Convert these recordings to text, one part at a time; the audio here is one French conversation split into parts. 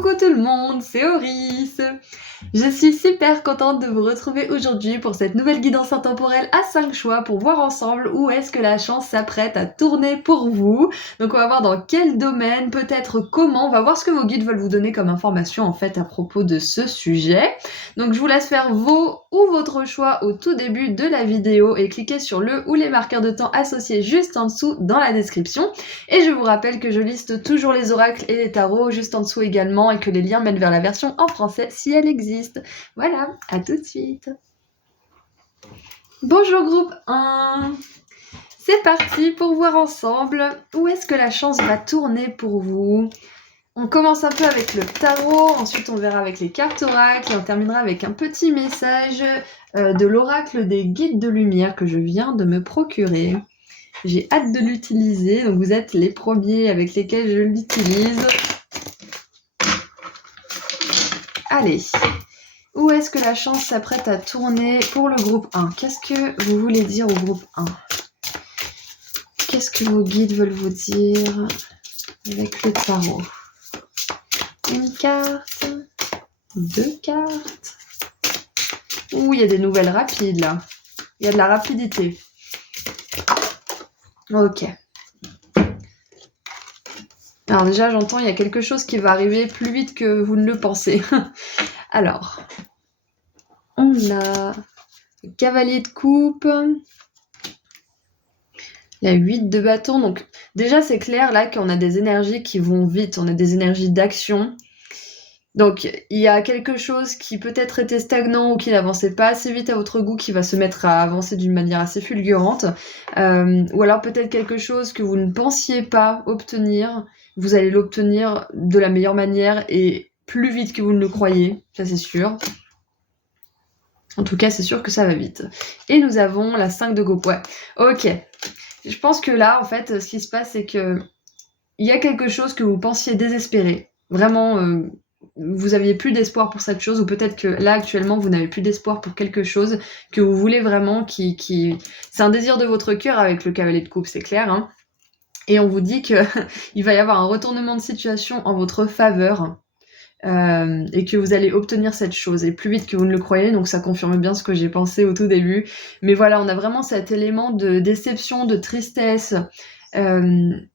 Coucou tout le monde, c'est Oris. Je suis super contente de vous retrouver aujourd'hui pour cette nouvelle guidance intemporelle à 5 choix pour voir ensemble où est-ce que la chance s'apprête à tourner pour vous. Donc on va voir dans quel domaine, peut-être comment, on va voir ce que vos guides veulent vous donner comme information en fait à propos de ce sujet. Donc je vous laisse faire vos ou votre choix au tout début de la vidéo et cliquez sur le ou les marqueurs de temps associés juste en dessous dans la description. Et je vous rappelle que je liste toujours les oracles et les tarots juste en dessous également et que les liens mènent vers la version en français si elle existe. Voilà, à tout de suite. Bonjour groupe 1. C'est parti pour voir ensemble où est-ce que la chance va tourner pour vous. On commence un peu avec le tarot, ensuite on verra avec les cartes oracles et on terminera avec un petit message de l'oracle des guides de lumière que je viens de me procurer. J'ai hâte de l'utiliser, donc vous êtes les premiers avec lesquels je l'utilise. Allez, où est-ce que la chance s'apprête à tourner pour le groupe 1? Qu'est-ce que vous voulez dire au groupe 1? Qu'est-ce que vos guides veulent vous dire avec le tarot? Une carte, deux cartes. Ouh, il y a des nouvelles rapides là. Il y a de la rapidité. Ok. Alors déjà, j'entends, il y a quelque chose qui va arriver plus vite que vous ne le pensez. Alors, on a le cavalier de coupe, la 8 de bâton. Donc déjà, c'est clair là qu'on a des énergies qui vont vite, on a des énergies d'action. Donc il y a quelque chose qui peut-être était stagnant ou qui n'avançait pas assez vite à votre goût qui va se mettre à avancer d'une manière assez fulgurante. Ou alors peut-être quelque chose que vous ne pensiez pas obtenir. Vous allez l'obtenir de la meilleure manière et plus vite que vous ne le croyez, ça c'est sûr. En tout cas, c'est sûr que ça va vite. Et nous avons la 5 de coupe. Ouais, ok. Je pense que là, en fait, ce qui se passe, c'est que il y a quelque chose que vous pensiez désespérer. Vraiment, vous aviez plus d'espoir pour cette chose, ou peut-être que là, actuellement, vous n'avez plus d'espoir pour quelque chose que vous voulez vraiment, c'est un désir de votre cœur avec le cavalier de coupe, c'est clair, hein. Et on vous dit que il va y avoir un retournement de situation en votre faveur. Et que vous allez obtenir cette chose et plus vite que vous ne le croyez, donc ça confirme bien ce que j'ai pensé au tout début. Mais voilà, on a vraiment cet élément de déception, de tristesse, de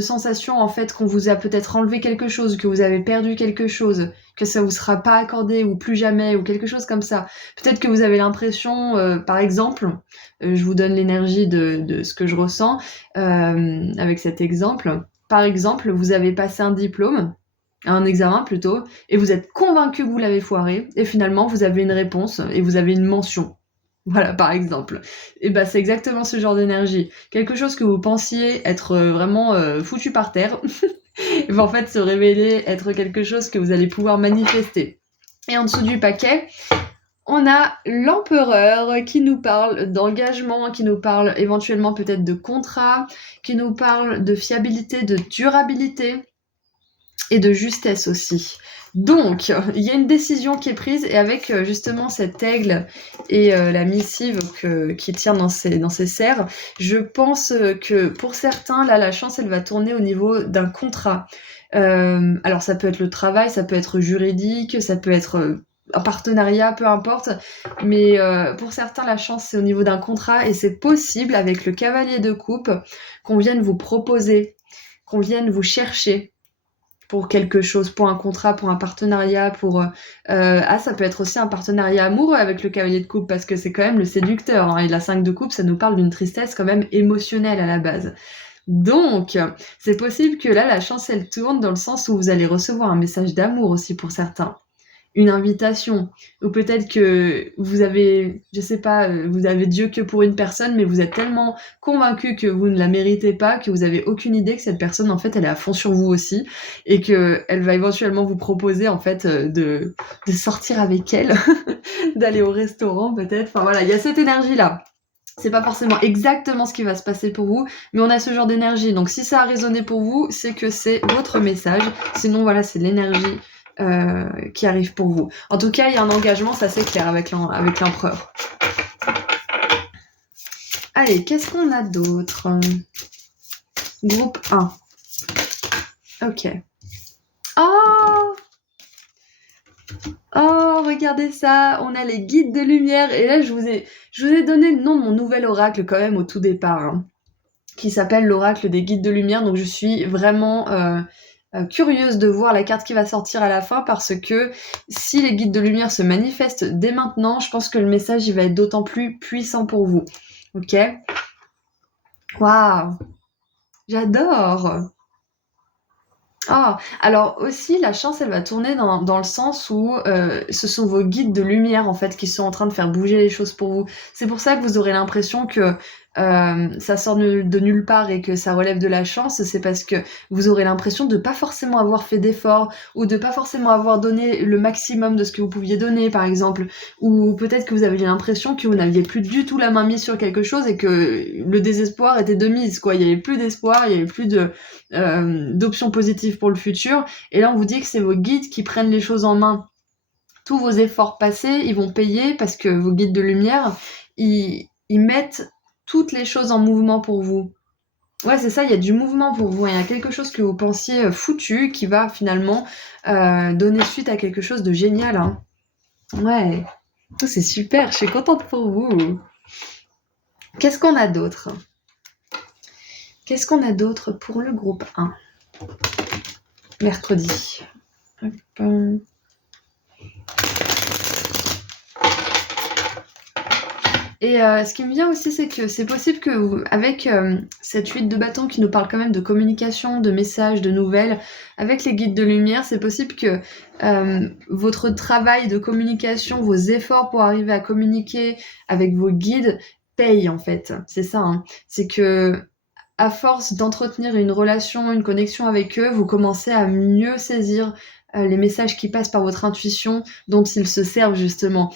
sensation en fait qu'on vous a peut-être enlevé quelque chose, que vous avez perdu quelque chose, que ça vous sera pas accordé ou plus jamais ou quelque chose comme ça. Peut-être que vous avez l'impression, par exemple, je vous donne l'énergie de ce que je ressens avec cet exemple. Par exemple, vous avez passé un diplôme, un examen plutôt, et vous êtes convaincu que vous l'avez foiré, et finalement vous avez une réponse et vous avez une mention. Voilà, par exemple. Et bah c'est exactement ce genre d'énergie. Quelque chose que vous pensiez être vraiment foutu par terre, va en fait se révéler être quelque chose que vous allez pouvoir manifester. Et en dessous du paquet, on a l'empereur qui nous parle d'engagement, qui nous parle éventuellement peut-être de contrat, qui nous parle de fiabilité, de durabilité, et de justesse aussi. Donc, il y a une décision qui est prise et avec justement cet aigle et la missive qui tient dans ses serres, je pense que pour certains, là, la chance, elle va tourner au niveau d'un contrat. Alors, ça peut être le travail, ça peut être juridique, ça peut être un partenariat, peu importe. Mais pour certains, la chance, c'est au niveau d'un contrat et c'est possible avec le cavalier de coupe qu'on vienne vous proposer, qu'on vienne vous chercher pour quelque chose, pour un contrat, pour un partenariat, pour... ça peut être aussi un partenariat amoureux avec le cavalier de coupe, parce que c'est quand même le séducteur, hein, et la 5 de coupe, ça nous parle d'une tristesse quand même émotionnelle à la base. Donc, c'est possible que là, la chance, elle tourne dans le sens où vous allez recevoir un message d'amour aussi pour certains. Une invitation, ou peut-être que vous avez, je sais pas, vous avez Dieu que pour une personne, mais vous êtes tellement convaincu que vous ne la méritez pas, que vous avez aucune idée que cette personne, en fait, elle est à fond sur vous aussi, et que elle va éventuellement vous proposer, en fait, de sortir avec elle, d'aller au restaurant, peut-être. Enfin voilà, il y a cette énergie-là. C'est pas forcément exactement ce qui va se passer pour vous, mais on a ce genre d'énergie. Donc si ça a résonné pour vous, c'est que c'est votre message. Sinon, voilà, c'est l'énergie qui arrive pour vous. En tout cas, il y a un engagement, ça c'est clair avec l'empereur. Allez, qu'est-ce qu'on a d'autre? Groupe 1. Ok. Oh! Oh, regardez ça, on a les guides de lumière. Et là, je vous ai donné le nom de mon nouvel oracle quand même au tout départ, hein, qui s'appelle l'oracle des guides de lumière. Donc je suis vraiment curieuse de voir la carte qui va sortir à la fin parce que si les guides de lumière se manifestent dès maintenant, je pense que le message il va être d'autant plus puissant pour vous. Ok? Waouh! J'adore! Ah, alors aussi, la chance, elle va tourner dans le sens où ce sont vos guides de lumière, en fait, qui sont en train de faire bouger les choses pour vous. C'est pour ça que vous aurez l'impression que ça sort de nulle part et que ça relève de la chance. C'est parce que vous aurez l'impression de pas forcément avoir fait d'efforts ou de pas forcément avoir donné le maximum de ce que vous pouviez donner, par exemple. Ou peut-être que vous avez l'impression que vous n'aviez plus du tout la main mise sur quelque chose et que le désespoir était de mise, quoi. Il y avait plus d'espoir, il y avait plus d'options positives pour le futur. Et là, on vous dit que c'est vos guides qui prennent les choses en main. Tous vos efforts passés, ils vont payer parce que vos guides de lumière, ils mettent toutes les choses en mouvement pour vous. Ouais, c'est ça, il y a du mouvement pour vous. Il y a quelque chose que vous pensiez foutu qui va finalement donner suite à quelque chose de génial. Hein. Ouais, oh, c'est super, je suis contente pour vous. Qu'est-ce qu'on a d'autre? Qu'est-ce qu'on a d'autre pour le groupe 1? Mercredi. Hop. Et ce qui me vient aussi, c'est que c'est possible que avec cette 8 de bâton qui nous parle quand même de communication, de messages, de nouvelles, avec les guides de lumière, c'est possible que votre travail de communication, vos efforts pour arriver à communiquer avec vos guides payent en fait. C'est ça, hein. C'est que à force d'entretenir une relation, une connexion avec eux, vous commencez à mieux saisir les messages qui passent par votre intuition, dont ils se servent justement.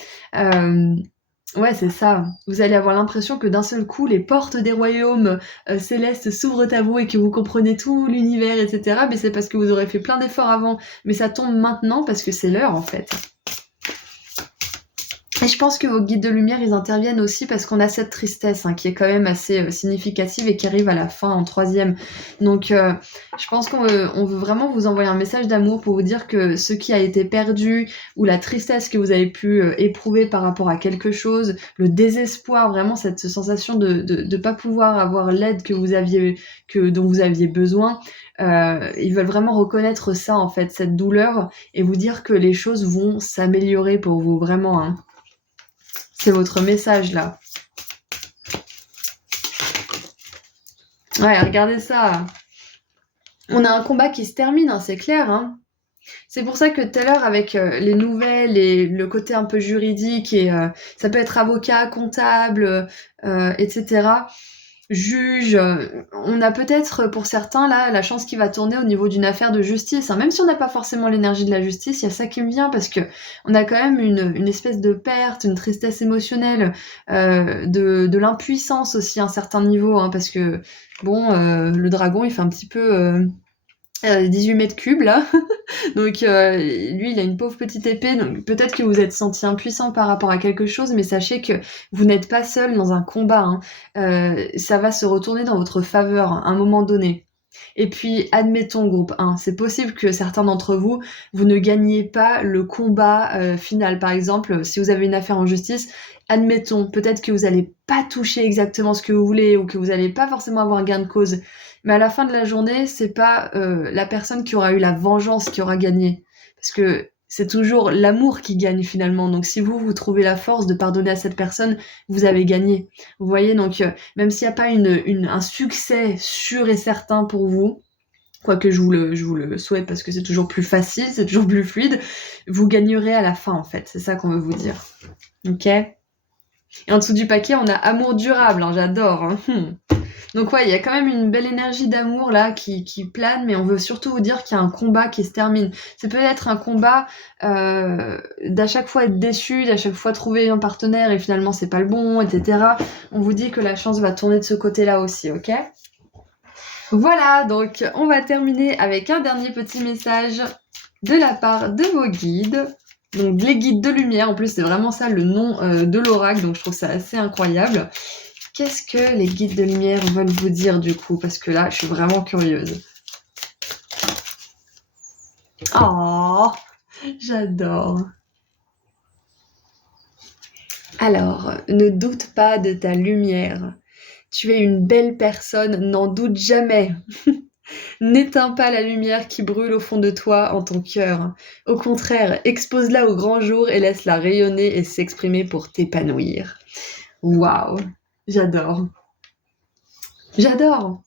Ouais, c'est ça. Vous allez avoir l'impression que d'un seul coup, les portes des royaumes célestes s'ouvrent à vous et que vous comprenez tout l'univers, etc. Mais c'est parce que vous aurez fait plein d'efforts avant. Mais ça tombe maintenant parce que c'est l'heure, en fait. Et je pense que vos guides de lumière, ils interviennent aussi parce qu'on a cette tristesse hein, qui est quand même assez significative et qui arrive à la fin, en 3e. Donc, je pense qu'on veut vraiment vous envoyer un message d'amour pour vous dire que ce qui a été perdu ou la tristesse que vous avez pu éprouver par rapport à quelque chose, le désespoir, vraiment cette sensation de pas pouvoir avoir l'aide que vous aviez, dont vous aviez besoin, ils veulent vraiment reconnaître ça, en fait, cette douleur, et vous dire que les choses vont s'améliorer pour vous, vraiment, hein. C'est votre message là. Ouais, regardez ça. On a un combat qui se termine, hein, c'est clair. Hein. C'est pour ça que tout à l'heure, avec les nouvelles et le côté un peu juridique, et ça peut être avocat, comptable, etc., juge, on a peut-être pour certains là la chance qui va tourner au niveau d'une affaire de justice, hein. Même si on n'a pas forcément l'énergie de la justice, il y a ça qui me vient parce que on a quand même une espèce de perte, une tristesse émotionnelle, de l'impuissance aussi à un certain niveau, hein, parce que bon, le dragon il fait un petit peu 18 mètres cubes là, donc lui il a une pauvre petite épée, donc peut-être que vous êtes senti impuissant par rapport à quelque chose, mais sachez que vous n'êtes pas seul dans un combat, hein. Ça va se retourner dans votre faveur à un moment donné. Et puis admettons groupe 1, c'est possible que certains d'entre vous, vous ne gagniez pas le combat final, par exemple si vous avez une affaire en justice, admettons peut-être que vous n'allez pas toucher exactement ce que vous voulez ou que vous n'allez pas forcément avoir gain de cause. Mais à la fin de la journée, c'est pas la personne qui aura eu la vengeance qui aura gagné. Parce que c'est toujours l'amour qui gagne finalement. Donc si vous trouvez la force de pardonner à cette personne, vous avez gagné. Vous voyez, donc même s'il n'y a pas un succès sûr et certain pour vous, quoique je vous le souhaite parce que c'est toujours plus facile, c'est toujours plus fluide, vous gagnerez à la fin en fait. C'est ça qu'on veut vous dire. Ok ? Et en dessous du paquet, on a amour durable. Hein, j'adore. Hein. Donc ouais, il y a quand même une belle énergie d'amour là qui plane, mais on veut surtout vous dire qu'il y a un combat qui se termine. C'est peut-être un combat d'à chaque fois être déçu, d'à chaque fois trouver un partenaire et finalement c'est pas le bon, etc. On vous dit que la chance va tourner de ce côté-là aussi, ok ? Voilà, donc on va terminer avec un dernier petit message de la part de vos guides. Donc les guides de lumière, en plus c'est vraiment ça le nom de l'oracle, donc je trouve ça assez incroyable. Qu'est-ce que les guides de lumière veulent vous dire du coup? Parce que là, je suis vraiment curieuse. Oh, j'adore. Alors, ne doute pas de ta lumière. Tu es une belle personne, n'en doute jamais. N'éteins pas la lumière qui brûle au fond de toi en ton cœur. Au contraire, expose-la au grand jour et laisse-la rayonner et s'exprimer pour t'épanouir. Waouh, j'adore. J'adore.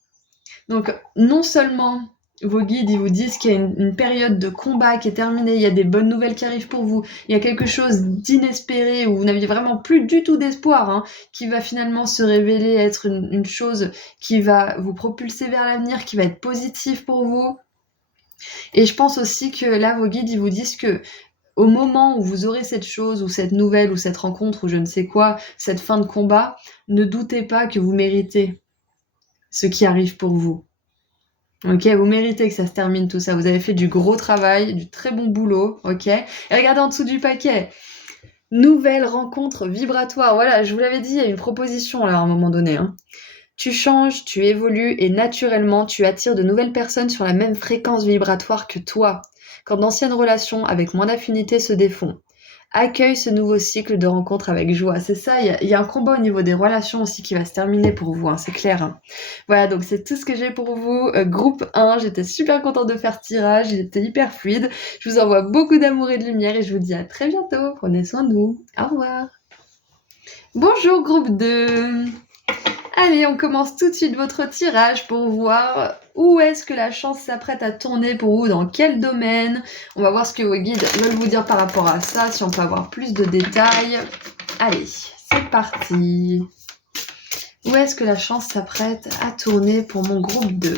Donc, non seulement vos guides, ils vous disent qu'il y a une période de combat qui est terminée, il y a des bonnes nouvelles qui arrivent pour vous, il y a quelque chose d'inespéré où vous n'aviez vraiment plus du tout d'espoir, hein, qui va finalement se révéler être une chose qui va vous propulser vers l'avenir, qui va être positive pour vous. Et je pense aussi que là, vos guides, ils vous disent que au moment où vous aurez cette chose, ou cette nouvelle, ou cette rencontre, ou je ne sais quoi, cette fin de combat, ne doutez pas que vous méritez ce qui arrive pour vous. Ok, vous méritez que ça se termine tout ça. Vous avez fait du gros travail, du très bon boulot, ok. Et regardez en dessous du paquet. Nouvelle rencontre vibratoire. Voilà, je vous l'avais dit, il y a une proposition là à un moment donné, hein. Tu changes, tu évolues et naturellement, tu attires de nouvelles personnes sur la même fréquence vibratoire que toi. Quand d'anciennes relations avec moins d'affinité se défont. Accueille ce nouveau cycle de rencontres avec joie. C'est ça, il y a un combat au niveau des relations aussi qui va se terminer pour vous, hein, c'est clair, hein. Voilà, donc c'est tout ce que j'ai pour vous. Groupe 1, j'étais super contente de faire tirage, il était hyper fluide. Je vous envoie beaucoup d'amour et de lumière et je vous dis à très bientôt. Prenez soin de vous. Au revoir. Bonjour groupe 2. Allez, on commence tout de suite votre tirage pour voir où est-ce que la chance s'apprête à tourner pour vous, dans quel domaine. On va voir ce que vos guides veulent vous dire par rapport à ça, si on peut avoir plus de détails. Allez, c'est parti. Où est-ce que la chance s'apprête à tourner pour mon groupe 2?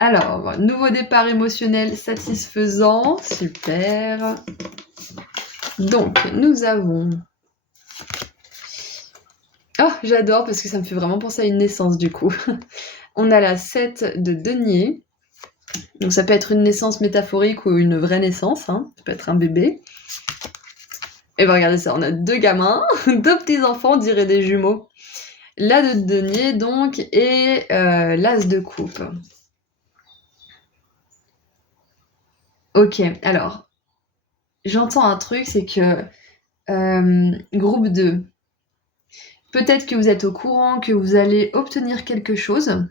Alors, nouveau départ émotionnel satisfaisant, super. Donc, nous avons... Oh, j'adore parce que ça me fait vraiment penser à une naissance du coup. On a la 7 de denier. Donc ça peut être une naissance métaphorique ou une vraie naissance, hein. Ça peut être un bébé. Et bien regardez ça, on a 2 gamins, 2 petits-enfants, on dirait des jumeaux. La de denier donc, et l'as de coupe. Ok, alors, j'entends un truc, c'est que groupe 2, peut-être que vous êtes au courant que vous allez obtenir quelque chose,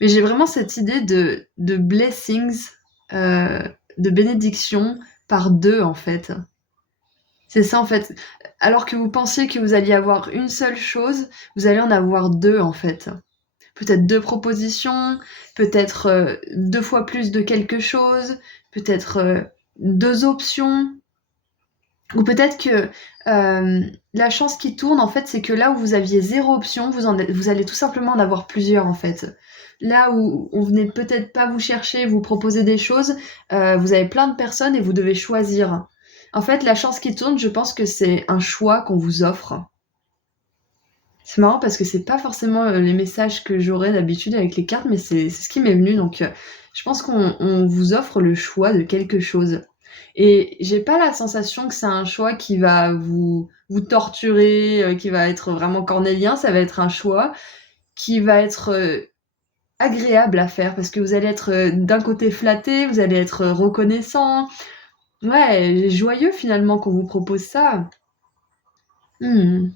mais j'ai vraiment cette idée de blessings, de bénédiction par 2 en fait. C'est ça en fait. Alors que vous pensiez que vous alliez avoir une seule chose, vous allez en avoir 2 en fait. Peut-être 2 propositions, peut-être 2 fois plus de quelque chose, peut-être 2 options. Ou peut-être que la chance qui tourne, en fait, c'est que là où vous aviez 0 option, vous allez tout simplement en avoir plusieurs, en fait. Là où on venait peut-être pas vous chercher, vous proposer des choses, vous avez plein de personnes et vous devez choisir. En fait, la chance qui tourne, je pense que c'est un choix qu'on vous offre. C'est marrant parce que c'est pas forcément les messages que j'aurais d'habitude avec les cartes, mais c'est ce qui m'est venu. Donc, je pense qu'on vous offre le choix de quelque chose. Et j'ai pas la sensation que c'est un choix qui va vous torturer, qui va être vraiment cornélien. Ça va être un choix qui va être agréable à faire parce que vous allez être d'un côté flatté, vous allez être reconnaissant. Ouais, joyeux finalement qu'on vous propose ça. Hmm,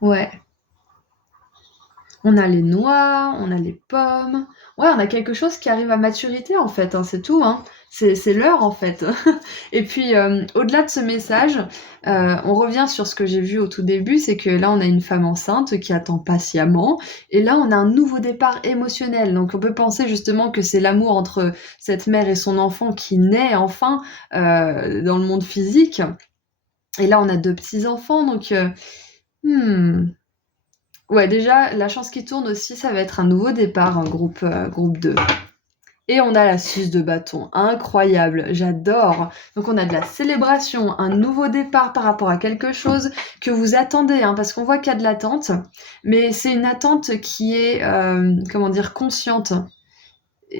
ouais. On a les noix, on a les pommes. Ouais, on a quelque chose qui arrive à maturité en fait, hein, c'est tout, hein. C'est l'heure en fait. Et puis, au-delà de ce message, on revient sur ce que j'ai vu au tout début, c'est que là, on a une femme enceinte qui attend patiemment et là, on a un nouveau départ émotionnel. Donc on peut penser justement que c'est l'amour entre cette mère et son enfant qui naît enfin, dans le monde physique. Et là, on a 2 petits-enfants donc, mmh. Ouais, déjà, la chance qui tourne aussi, ça va être un nouveau départ, un groupe 2. Et on a la suce de bâton, incroyable, j'adore. Donc on a de la célébration, un nouveau départ par rapport à quelque chose que vous attendez, hein, parce qu'on voit qu'il y a de l'attente, mais c'est une attente qui est, comment dire, consciente.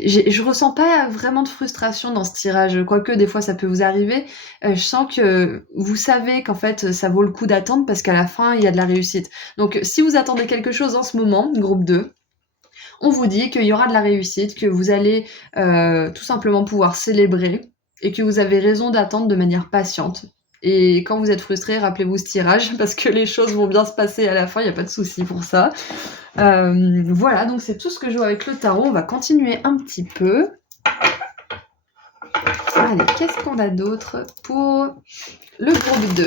je ressens pas vraiment de frustration dans ce tirage, quoique des fois ça peut vous arriver. Je sens que vous savez qu'en fait, ça vaut le coup d'attendre parce qu'à la fin, il y a de la réussite. Donc si vous attendez quelque chose en ce moment, groupe 2, on vous dit qu'il y aura de la réussite, que vous allez tout simplement pouvoir célébrer et que vous avez raison d'attendre de manière patiente. Et quand vous êtes frustré, rappelez-vous ce tirage parce que les choses vont bien se passer à la fin, il n'y a pas de souci pour ça. Voilà, donc c'est tout ce que je vois avec le tarot. On va continuer un petit peu. Allez, qu'est-ce qu'on a d'autre pour le groupe 2 ?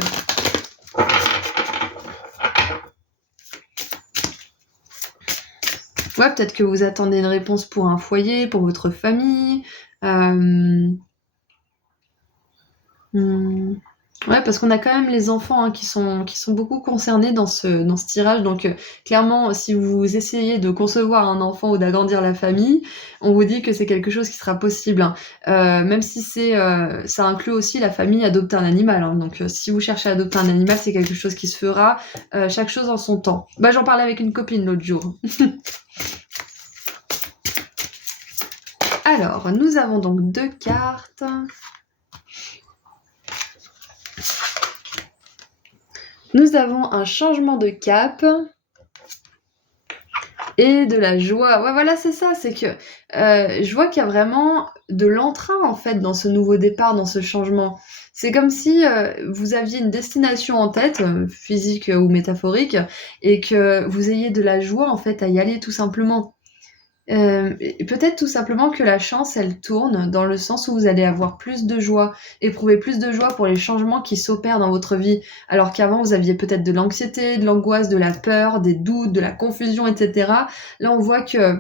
Ouais, peut-être que vous attendez une réponse pour un foyer, pour votre famille. Ouais, parce qu'on a quand même les enfants hein, qui sont beaucoup concernés dans ce tirage. Donc, clairement, si vous essayez de concevoir un enfant ou d'agrandir la famille, on vous dit que c'est quelque chose qui sera possible. Hein. Même si ça inclut aussi la famille adopter un animal. Hein. Donc, si vous cherchez à adopter un animal, c'est quelque chose qui se fera. Chaque chose en son temps. Bah, j'en parlais avec une copine l'autre jour. Alors, nous avons donc 2 cartes. Nous avons un changement de cap et de la joie. Ouais, voilà, c'est ça. C'est que je vois qu'il y a vraiment de l'entrain, en fait, dans ce nouveau départ, dans ce changement. C'est comme si vous aviez une destination en tête, physique ou métaphorique, et que vous ayez de la joie, en fait, à y aller, tout simplement. Et peut-être tout simplement que la chance, elle tourne dans le sens où vous allez avoir plus de joie, éprouver plus de joie pour les changements qui s'opèrent dans votre vie, alors qu'avant vous aviez peut-être de l'anxiété, de l'angoisse, de la peur, des doutes, de la confusion, etc. Là, on voit que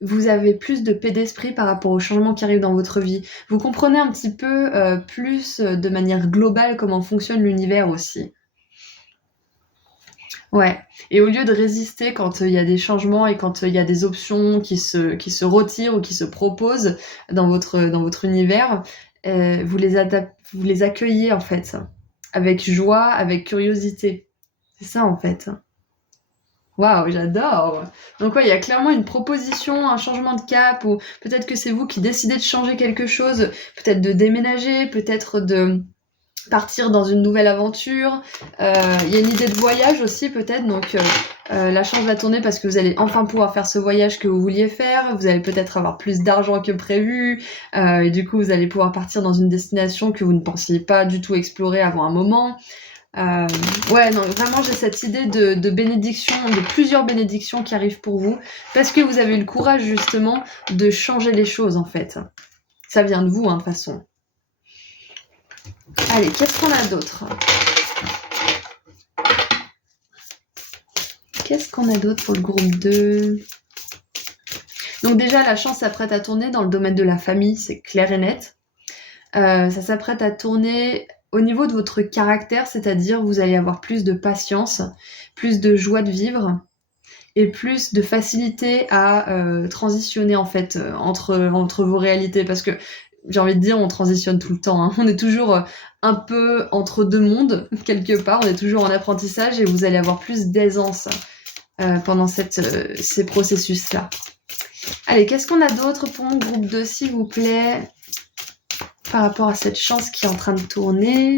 vous avez plus de paix d'esprit par rapport aux changements qui arrivent dans votre vie. Vous comprenez un petit peu plus de manière globale comment fonctionne l'univers aussi. Ouais, et au lieu de résister quand il y a des changements et quand il y a des options qui se retirent ou qui se proposent dans votre univers, vous les accueillez en fait, avec joie, avec curiosité. C'est ça en fait. Waouh, j'adore! Donc ouais, il y a clairement une proposition, un changement de cap, ou peut-être que c'est vous qui décidez de changer quelque chose, peut-être de déménager, peut-être de partir dans une nouvelle aventure. Il y a une idée de voyage aussi peut-être, donc la chance va tourner parce que vous allez enfin pouvoir faire ce voyage que vous vouliez faire, vous allez peut-être avoir plus d'argent que prévu, et du coup vous allez pouvoir partir dans une destination que vous ne pensiez pas du tout explorer avant un moment. Ouais, non, vraiment j'ai cette idée de bénédiction, de plusieurs bénédictions qui arrivent pour vous, parce que vous avez eu le courage justement de changer les choses en fait. Ça vient de vous, hein, de toute façon. Allez, qu'est-ce qu'on a d'autre ? Qu'est-ce qu'on a d'autre pour le groupe 2 ? Donc déjà, la chance s'apprête à tourner dans le domaine de la famille, c'est clair et net. Ça s'apprête à tourner au niveau de votre caractère, c'est-à-dire vous allez avoir plus de patience, plus de joie de vivre et plus de facilité à transitionner en fait entre vos réalités, parce que j'ai envie de dire, on transitionne tout le temps. Hein. On est toujours un peu entre deux mondes, quelque part. On est toujours en apprentissage et vous allez avoir plus d'aisance pendant ces processus-là. Allez, qu'est-ce qu'on a d'autre pour mon groupe 2, s'il vous plaît, par rapport à cette chance qui est en train de tourner ?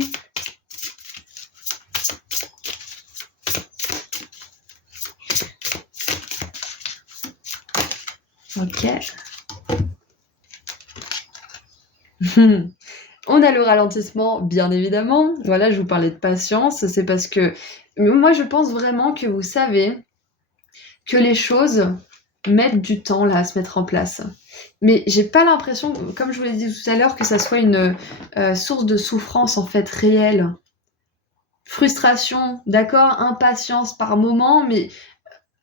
Ok. On a le ralentissement, bien évidemment. Voilà, je vous parlais de patience. C'est parce que moi, je pense vraiment que vous savez que les choses mettent du temps là à se mettre en place. Mais j'ai pas l'impression, comme je vous l'ai dit tout à l'heure, que ça soit une source de souffrance en fait réelle. Frustration, d'accord, impatience par moment, mais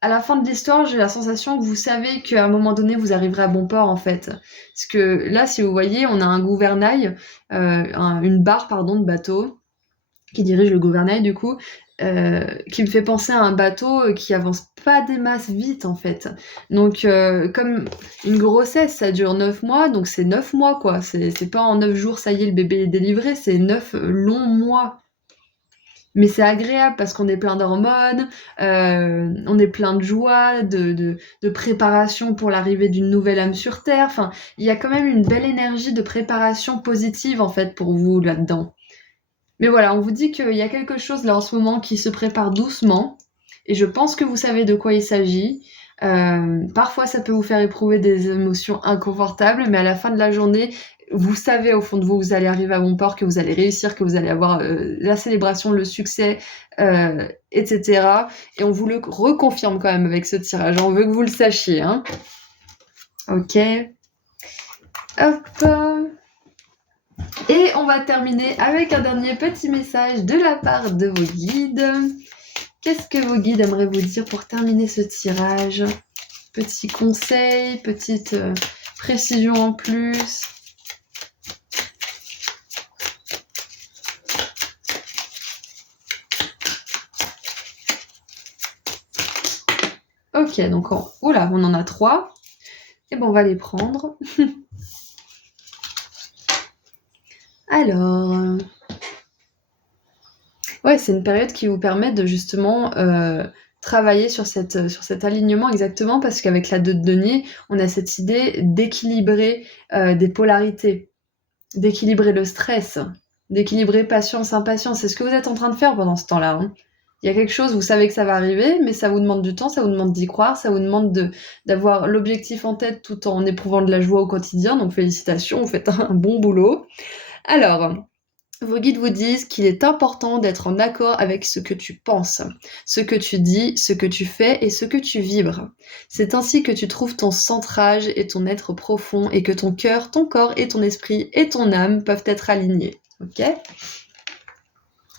à la fin de l'histoire, j'ai la sensation que vous savez qu'à un moment donné, vous arriverez à bon port, en fait. Parce que là, si vous voyez, on a un gouvernail, une barre, pardon, de bateau, qui dirige le gouvernail, du coup, qui me fait penser à un bateau qui avance pas des masses vite, en fait. Donc, comme une grossesse, ça dure 9 mois, donc c'est 9 mois, quoi. C'est pas en 9 jours, ça y est, le bébé est délivré, c'est 9 longs mois. Mais c'est agréable parce qu'on est plein d'hormones, on est plein de joie, de préparation pour l'arrivée d'une nouvelle âme sur Terre. Enfin, il y a quand même une belle énergie de préparation positive en fait pour vous là-dedans. Mais voilà, on vous dit qu'il y a quelque chose là en ce moment qui se prépare doucement, et je pense que vous savez de quoi il s'agit. Parfois, ça peut vous faire éprouver des émotions inconfortables, mais à la fin de la journée, vous savez au fond de vous, vous allez arriver à bon port, que vous allez réussir, que vous allez avoir la célébration, le succès, etc. Et on vous le reconfirme quand même avec ce tirage. On veut que vous le sachiez. Hein. Ok. Hop. Et on va terminer avec un dernier petit message de la part de vos guides. Qu'est-ce que vos guides aimeraient vous dire pour terminer ce tirage? Petit conseil, petite précision en plus. Ok, donc oula, on en a 3. Et bon, on va les prendre. Alors, ouais, c'est une période qui vous permet de justement travailler sur cet alignement exactement parce qu'avec la 2 de denier, on a cette idée d'équilibrer des polarités, d'équilibrer le stress, d'équilibrer patience, impatience. C'est ce que vous êtes en train de faire pendant ce temps-là. Hein. Il y a quelque chose, vous savez que ça va arriver, mais ça vous demande du temps, ça vous demande d'y croire, ça vous demande d'avoir l'objectif en tête tout en éprouvant de la joie au quotidien. Donc félicitations, vous faites un bon boulot. Alors, vos guides vous disent qu'il est important d'être en accord avec ce que tu penses, ce que tu dis, ce que tu fais et ce que tu vibres. C'est ainsi que tu trouves ton centrage et ton être profond et que ton cœur, ton corps et ton esprit et ton âme peuvent être alignés. Ok ?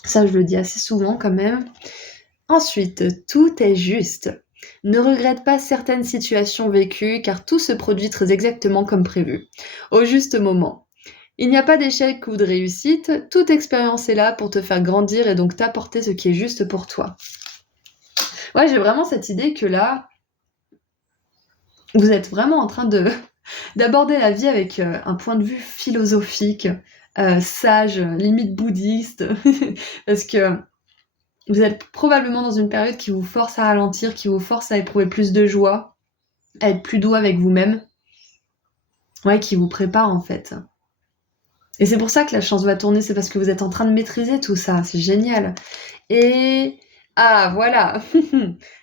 Ça, je le dis assez souvent quand même. Ensuite, tout est juste. Ne regrette pas certaines situations vécues car tout se produit très exactement comme prévu, au juste moment. Il n'y a pas d'échec ou de réussite, toute expérience est là pour te faire grandir et donc t'apporter ce qui est juste pour toi. Ouais, j'ai vraiment cette idée que là, vous êtes vraiment en train d'aborder la vie avec un point de vue philosophique, sage, limite bouddhiste, parce que vous êtes probablement dans une période qui vous force à ralentir, qui vous force à éprouver plus de joie, à être plus doux avec vous-même, ouais, qui vous prépare en fait. Et c'est pour ça que la chance va tourner, c'est parce que vous êtes en train de maîtriser tout ça, c'est génial. Et ah voilà,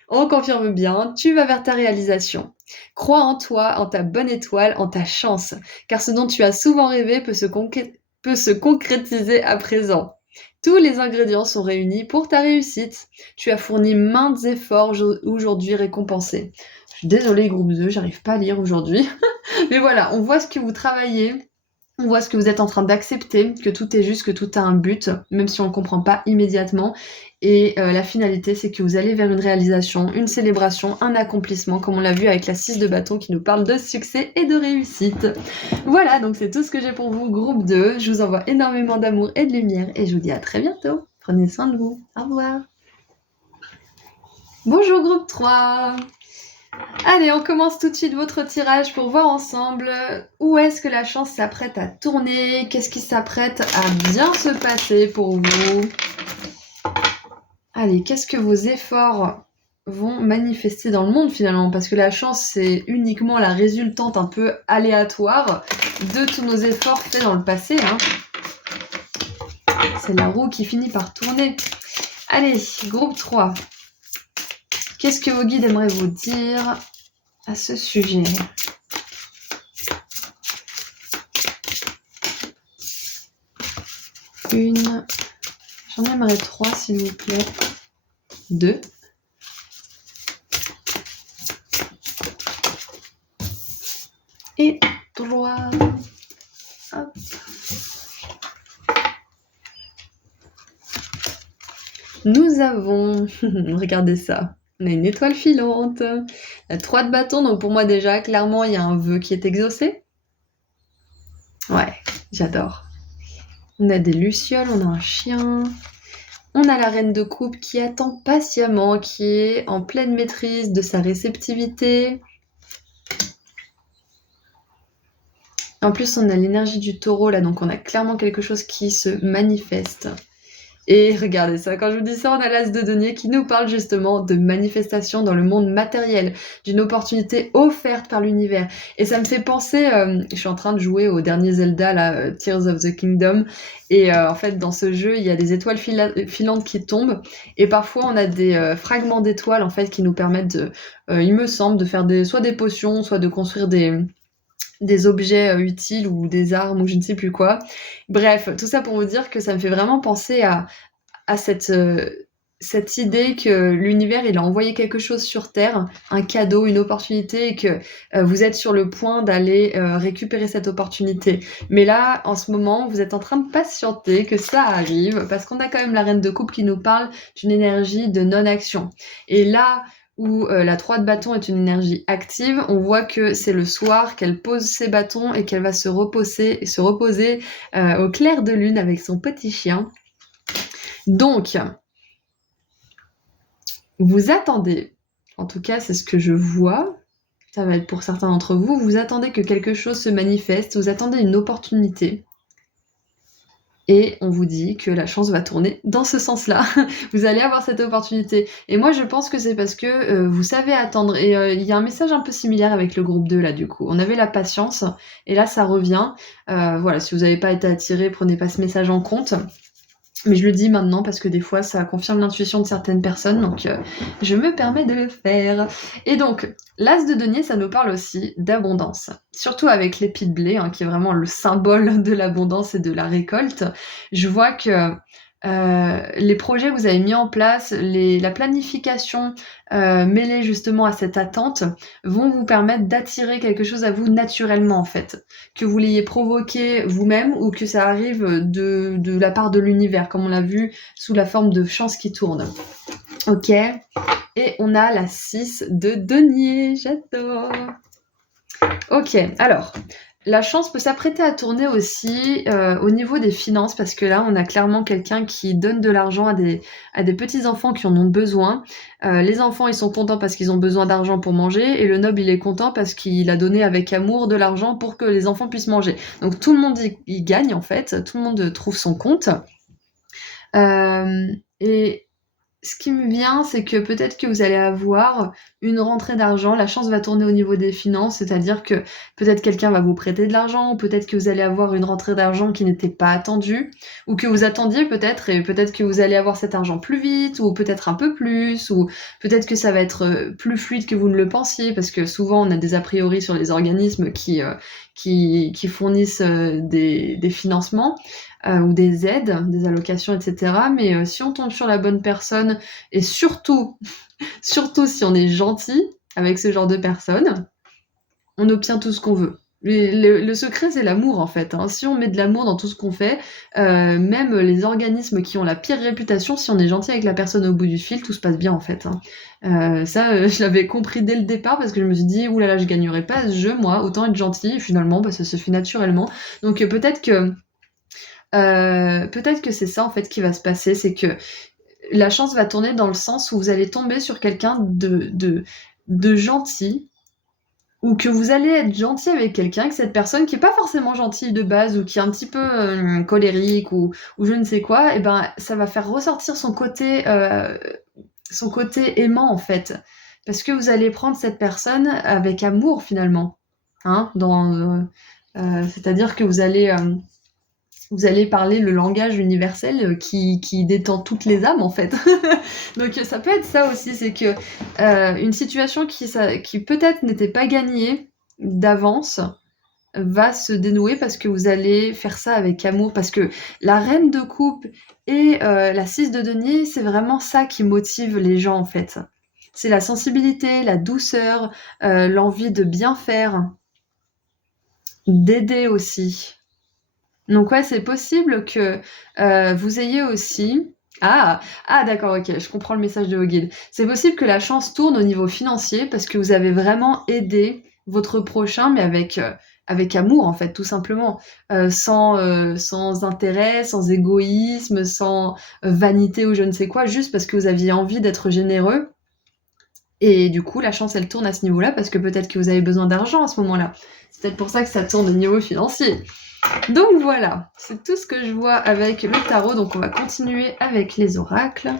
on confirme bien, tu vas vers ta réalisation. Crois en toi, en ta bonne étoile, en ta chance, car ce dont tu as souvent rêvé peut se concrétiser à présent. Tous les ingrédients sont réunis pour ta réussite. Tu as fourni maintes efforts aujourd'hui récompensés. Je suis désolée, groupe 2, j'arrive pas à lire aujourd'hui. Mais voilà, on voit ce que vous travaillez. On voit ce que vous êtes en train d'accepter, que tout est juste, que tout a un but, même si on ne comprend pas immédiatement. Et la finalité, c'est que vous allez vers une réalisation, une célébration, un accomplissement, comme on l'a vu avec la 6 de bâton qui nous parle de succès et de réussite. Voilà, donc c'est tout ce que j'ai pour vous, groupe 2. Je vous envoie énormément d'amour et de lumière et je vous dis à très bientôt. Prenez soin de vous. Au revoir. Bonjour, groupe 3. Allez, on commence tout de suite votre tirage pour voir ensemble où est-ce que la chance s'apprête à tourner, qu'est-ce qui s'apprête à bien se passer pour vous. Allez, qu'est-ce que vos efforts vont manifester dans le monde finalement, parce que la chance c'est uniquement la résultante un peu aléatoire de tous nos efforts faits dans le passé. Hein. C'est la roue qui finit par tourner. Allez, groupe 3. Qu'est-ce que vos guides aimeraient vous dire à ce sujet? Une. J'en aimerais 3, s'il vous plaît. 2. Et 3. Hop. Nous avons, regardez ça, on a une étoile filante, la 3 de bâton, donc pour moi déjà, clairement, il y a un vœu qui est exaucé. Ouais, j'adore. On a des lucioles, on a un chien, on a la reine de coupe qui attend patiemment, qui est en pleine maîtrise de sa réceptivité. En plus, on a l'énergie du taureau là, donc on a clairement quelque chose qui se manifeste. Et regardez ça, quand je vous dis ça, on a l'as de denier qui nous parle justement de manifestation dans le monde matériel, d'une opportunité offerte par l'univers. Et ça me fait penser, je suis en train de jouer au dernier Zelda, là, Tears of the Kingdom, et en fait, dans ce jeu, il y a des étoiles filantes qui tombent, et parfois on a des fragments d'étoiles, en fait, qui nous permettent il me semble, de faire soit des potions, soit de construire des objets utiles ou des armes ou je ne sais plus quoi. Bref, tout ça pour vous dire que ça me fait vraiment penser à cette idée que l'univers, il a envoyé quelque chose sur Terre, un cadeau, une opportunité, et que vous êtes sur le point d'aller récupérer cette opportunité. Mais là, en ce moment, vous êtes en train de patienter que ça arrive, parce qu'on a quand même la reine de coupe qui nous parle d'une énergie de non-action. Et là où la 3 de bâton est une énergie active, on voit que c'est le soir qu'elle pose ses bâtons et qu'elle va se reposer au clair de lune avec son petit chien. Donc, vous attendez, en tout cas c'est ce que je vois, ça va être pour certains d'entre vous, vous attendez que quelque chose se manifeste, vous attendez une opportunité. Et on vous dit que la chance va tourner dans ce sens-là. Vous allez avoir cette opportunité. Et moi, je pense que c'est parce que vous savez attendre. Et il y a un message un peu similaire avec le groupe 2, là, du coup. On avait la patience, et là, ça revient. Voilà, si vous n'avez pas été attiré, prenez pas ce message en compte. Mais je le dis maintenant parce que des fois, ça confirme l'intuition de certaines personnes, donc je me permets de le faire. Et donc, l'as de denier, ça nous parle aussi d'abondance. Surtout avec l'épi de blé, qui est vraiment le symbole de l'abondance et de la récolte. Je vois que les projets que vous avez mis en place, la planification mêlée justement à cette attente, vont vous permettre d'attirer quelque chose à vous naturellement, en fait. Que vous l'ayez provoqué vous-même ou que ça arrive de la part de l'univers, comme on l'a vu, sous la forme de chance qui tourne. Ok. Et on a la 6 de denier. J'adore. Ok, alors, la chance peut s'apprêter à tourner aussi au niveau des finances, parce que là, on a clairement quelqu'un qui donne de l'argent à des petits-enfants qui en ont besoin. Les enfants, ils sont contents parce qu'ils ont besoin d'argent pour manger, et le noble, il est content parce qu'il a donné avec amour de l'argent pour que les enfants puissent manger. Donc tout le monde y gagne, en fait, tout le monde trouve son compte. Et ce qui me vient, c'est que peut-être que vous allez avoir une rentrée d'argent, la chance va tourner au niveau des finances, c'est-à-dire que peut-être quelqu'un va vous prêter de l'argent, ou peut-être que vous allez avoir une rentrée d'argent qui n'était pas attendue, ou que vous attendiez peut-être, et peut-être que vous allez avoir cet argent plus vite, ou peut-être un peu plus, ou peut-être que ça va être plus fluide que vous ne le pensiez, parce que souvent on a des a priori sur les organismes qui fournissent des financements. Ou des aides, des allocations, etc. Mais si on tombe sur la bonne personne, et surtout, surtout si on est gentil avec ce genre de personnes, on obtient tout ce qu'on veut. Le secret, c'est l'amour, en fait. Si on met de l'amour dans tout ce qu'on fait, même les organismes qui ont la pire réputation, si on est gentil avec la personne au bout du fil, tout se passe bien, en fait. Je l'avais compris dès le départ, parce que je me suis dit, oulala, je gagnerai pas ce jeu, moi, autant être gentil. Et finalement, ça se fait naturellement. Donc peut-être que c'est ça en fait qui va se passer, c'est que la chance va tourner dans le sens où vous allez tomber sur quelqu'un de gentil, ou que vous allez être gentil avec quelqu'un, que cette personne qui est pas forcément gentille de base, ou qui est un petit peu colérique, ou je ne sais quoi, et ben ça va faire ressortir son côté aimant en fait, parce que vous allez prendre cette personne avec amour finalement, c'est-à-dire que vous allez parler le langage universel qui détend toutes les âmes, en fait. Donc ça peut être ça aussi, c'est que une situation qui peut-être n'était pas gagnée d'avance va se dénouer parce que vous allez faire ça avec amour. Parce que la reine de coupe et la 6 de denier, c'est vraiment ça qui motive les gens, en fait. C'est la sensibilité, la douceur, l'envie de bien faire, d'aider aussi. Donc ouais, c'est possible que vous ayez aussi... Ah, d'accord, ok, je comprends le message de vos guides. C'est possible que la chance tourne au niveau financier parce que vous avez vraiment aidé votre prochain, mais avec amour, en fait, tout simplement. Sans intérêt, sans égoïsme, sans vanité ou je ne sais quoi, juste parce que vous aviez envie d'être généreux. Et du coup, la chance, elle tourne à ce niveau-là parce que peut-être que vous avez besoin d'argent à ce moment-là. C'est peut-être pour ça que ça tourne au niveau financier. Donc voilà, c'est tout ce que je vois avec le tarot. Donc on va continuer avec les oracles.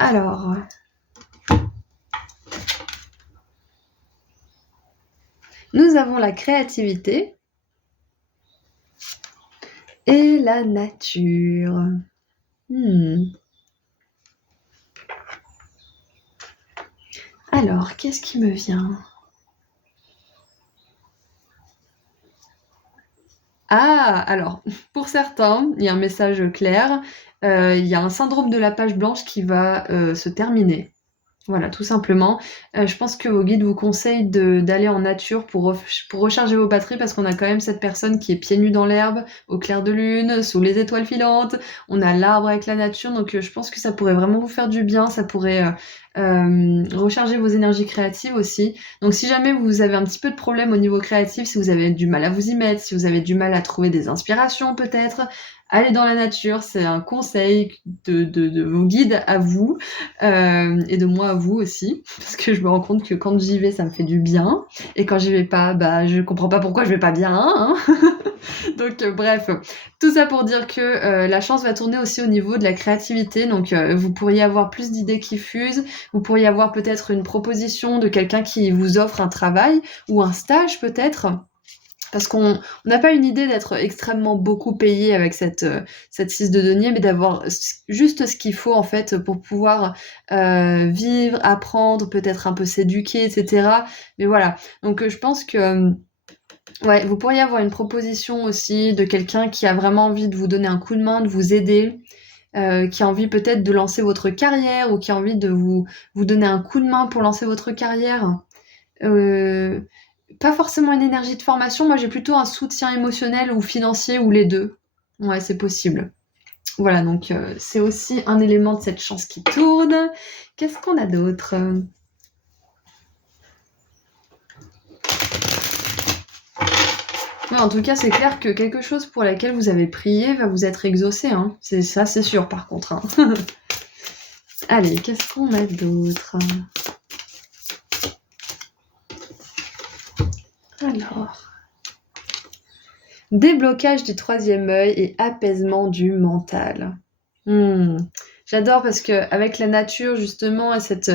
Alors, nous avons la créativité et la nature. Alors, qu'est-ce qui me vient? Ah, alors, pour certains, il y a un message clair. Il y a un syndrome de la page blanche qui va se terminer. Voilà, tout simplement. Je pense que vos guides vous conseillent d'aller en nature pour recharger vos batteries parce qu'on a quand même cette personne qui est pieds nus dans l'herbe, au clair de lune, sous les étoiles filantes. On a l'arbre avec la nature, donc je pense que ça pourrait vraiment vous faire du bien. Ça pourrait recharger vos énergies créatives aussi. Donc si jamais vous avez un petit peu de problème au niveau créatif, si vous avez du mal à vous y mettre, si vous avez du mal à trouver des inspirations peut-être, allez dans la nature. C'est un conseil de vos guides à vous. Et de moi à vous aussi, parce que je me rends compte que quand j'y vais, ça me fait du bien, et quand j'y vais pas, bah je comprends pas pourquoi je vais pas bien, hein. Donc bref, tout ça pour dire que la chance va tourner aussi au niveau de la créativité, donc vous pourriez avoir plus d'idées qui fusent, vous pourriez avoir peut-être une proposition de quelqu'un qui vous offre un travail, ou un stage peut-être, parce qu'on n'a pas une idée d'être extrêmement beaucoup payé avec cette 6 de denier, mais d'avoir juste ce qu'il faut en fait pour pouvoir vivre, apprendre, peut-être un peu s'éduquer, etc. Mais voilà, donc je pense que ouais, vous pourriez avoir une proposition aussi de quelqu'un qui a vraiment envie de vous donner un coup de main, de vous aider, qui a envie peut-être de lancer votre carrière, ou qui a envie de vous donner un coup de main pour lancer votre carrière. Euh, Pas forcément une énergie de formation, moi j'ai plutôt un soutien émotionnel ou financier, ou les deux. Ouais, c'est possible. Voilà, donc c'est aussi un élément de cette chance qui tourne. Qu'est-ce qu'on a d'autre? Ouais, en tout cas, c'est clair que quelque chose pour laquelle vous avez prié va vous être exaucé, hein. Ça, c'est sûr par contre, hein. Allez, qu'est-ce qu'on a d'autre? Alors... Déblocage du troisième œil et apaisement du mental. J'adore parce que avec la nature justement et cette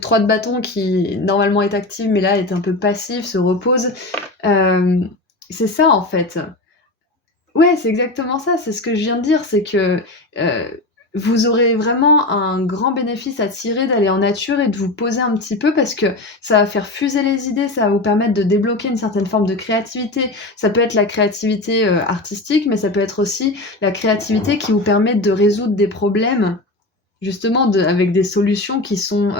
3 de bâton qui normalement est active mais là est un peu passive, se repose, c'est ça en fait. Ouais, c'est exactement ça, c'est ce que je viens de dire, c'est que vous aurez vraiment un grand bénéfice à tirer d'aller en nature et de vous poser un petit peu, parce que ça va faire fuser les idées, ça va vous permettre de débloquer une certaine forme de créativité. Ça peut être la créativité artistique, mais ça peut être aussi la créativité qui vous permet de résoudre des problèmes, justement avec des solutions qui sont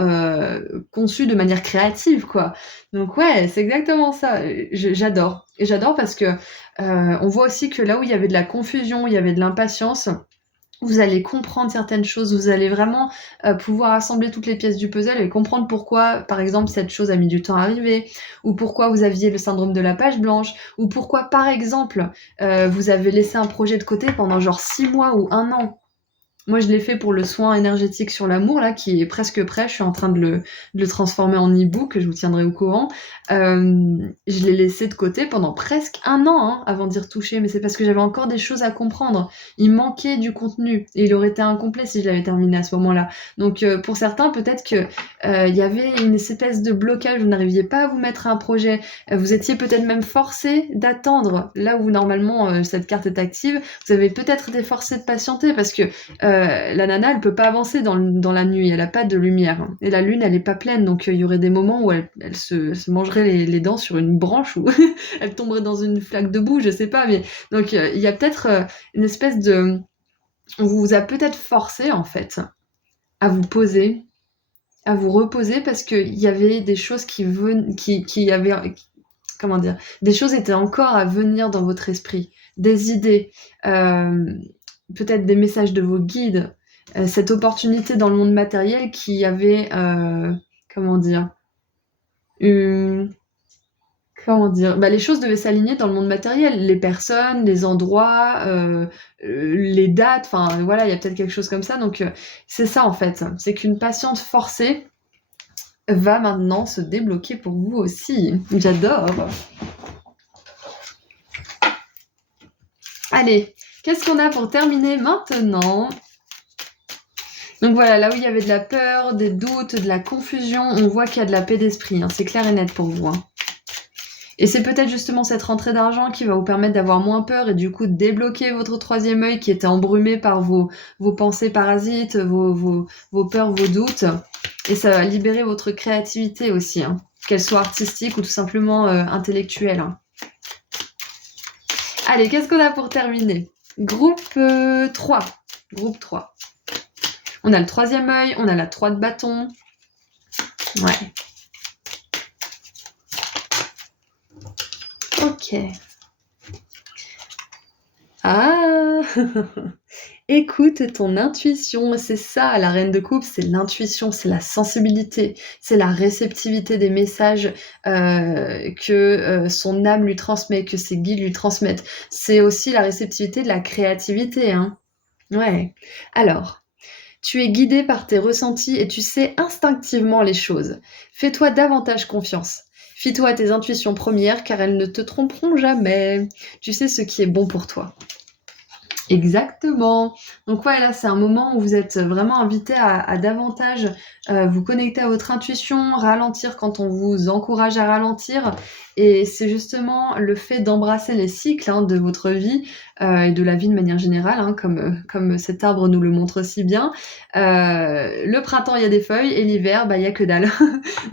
conçues de manière créative, quoi. Donc ouais, c'est exactement ça. J'adore. Et j'adore parce que on voit aussi que là où il y avait de la confusion, il y avait de l'impatience, vous allez comprendre certaines choses, vous allez vraiment pouvoir assembler toutes les pièces du puzzle et comprendre pourquoi, par exemple, cette chose a mis du temps à arriver, ou pourquoi vous aviez le syndrome de la page blanche, ou pourquoi, par exemple, vous avez laissé un projet de côté pendant genre 6 mois ou 1 an. Moi, je l'ai fait pour le soin énergétique sur l'amour, là, qui est presque prêt. Je suis en train de le transformer en e-book, je vous tiendrai au courant. Je l'ai laissé de côté pendant presque 1 an, hein, avant d'y retoucher, mais c'est parce que j'avais encore des choses à comprendre. Il manquait du contenu, et il aurait été incomplet si je l'avais terminé à ce moment-là. Donc, pour certains, peut-être que il y avait une espèce de blocage, vous n'arriviez pas à vous mettre à un projet, vous étiez peut-être même forcé d'attendre, là où normalement cette carte est active, vous avez peut-être été forcé de patienter, parce que la nana, elle peut pas avancer dans la nuit, elle a pas de lumière, hein. Et la lune, elle est pas pleine, donc il y aurait des moments où elle se mangerait les dents sur une branche, ou elle tomberait dans une flaque de boue, je sais pas, mais donc il y a peut-être une espèce de... On vous a peut-être forcé, en fait, à vous poser, à vous reposer, parce qu'il y avait des choses qui avaient... Comment dire? Des choses étaient encore à venir dans votre esprit, des idées, peut-être des messages de vos guides, cette opportunité dans le monde matériel qui avait, comment dire? Une comment dire? Bah, les choses devaient s'aligner dans le monde matériel. Les personnes, les endroits, les dates, enfin voilà, il y a peut-être quelque chose comme ça. Donc c'est ça en fait. C'est qu'une patience forcée va maintenant se débloquer pour vous aussi. J'adore. Allez, qu'est-ce qu'on a pour terminer maintenant? Donc voilà, là où il y avait de la peur, des doutes, de la confusion, on voit qu'il y a de la paix d'esprit. Hein. C'est clair et net pour vous. Hein. Et c'est peut-être justement cette rentrée d'argent qui va vous permettre d'avoir moins peur et du coup de débloquer votre troisième œil qui était embrumé par vos pensées parasites, vos peurs, vos doutes. Et ça va libérer votre créativité aussi, hein, qu'elle soit artistique ou tout simplement intellectuelle. Hein. Allez, qu'est-ce qu'on a pour terminer? Groupe 3. Groupe 3. On a le troisième œil, on a la 3 de bâton. Ouais. Ok. Ah Écoute ton intuition, c'est ça la reine de coupe, c'est l'intuition, c'est la sensibilité, c'est la réceptivité des messages que son âme lui transmet, que ses guides lui transmettent. C'est aussi la réceptivité de la créativité, hein. Ouais. Alors, tu es guidé par tes ressentis et tu sais instinctivement les choses. Fais-toi davantage confiance. Fie-toi à tes intuitions premières car elles ne te tromperont jamais. Tu sais ce qui est bon pour toi. Exactement. Donc ouais, là, c'est un moment où vous êtes vraiment invité à davantage vous connecter à votre intuition, ralentir quand on vous encourage à ralentir. Et c'est justement le fait d'embrasser les cycles hein, de votre vie et de la vie de manière générale, hein, comme cet arbre nous le montre si bien. Le printemps, il y a des feuilles et l'hiver, bah, il y a que dalle.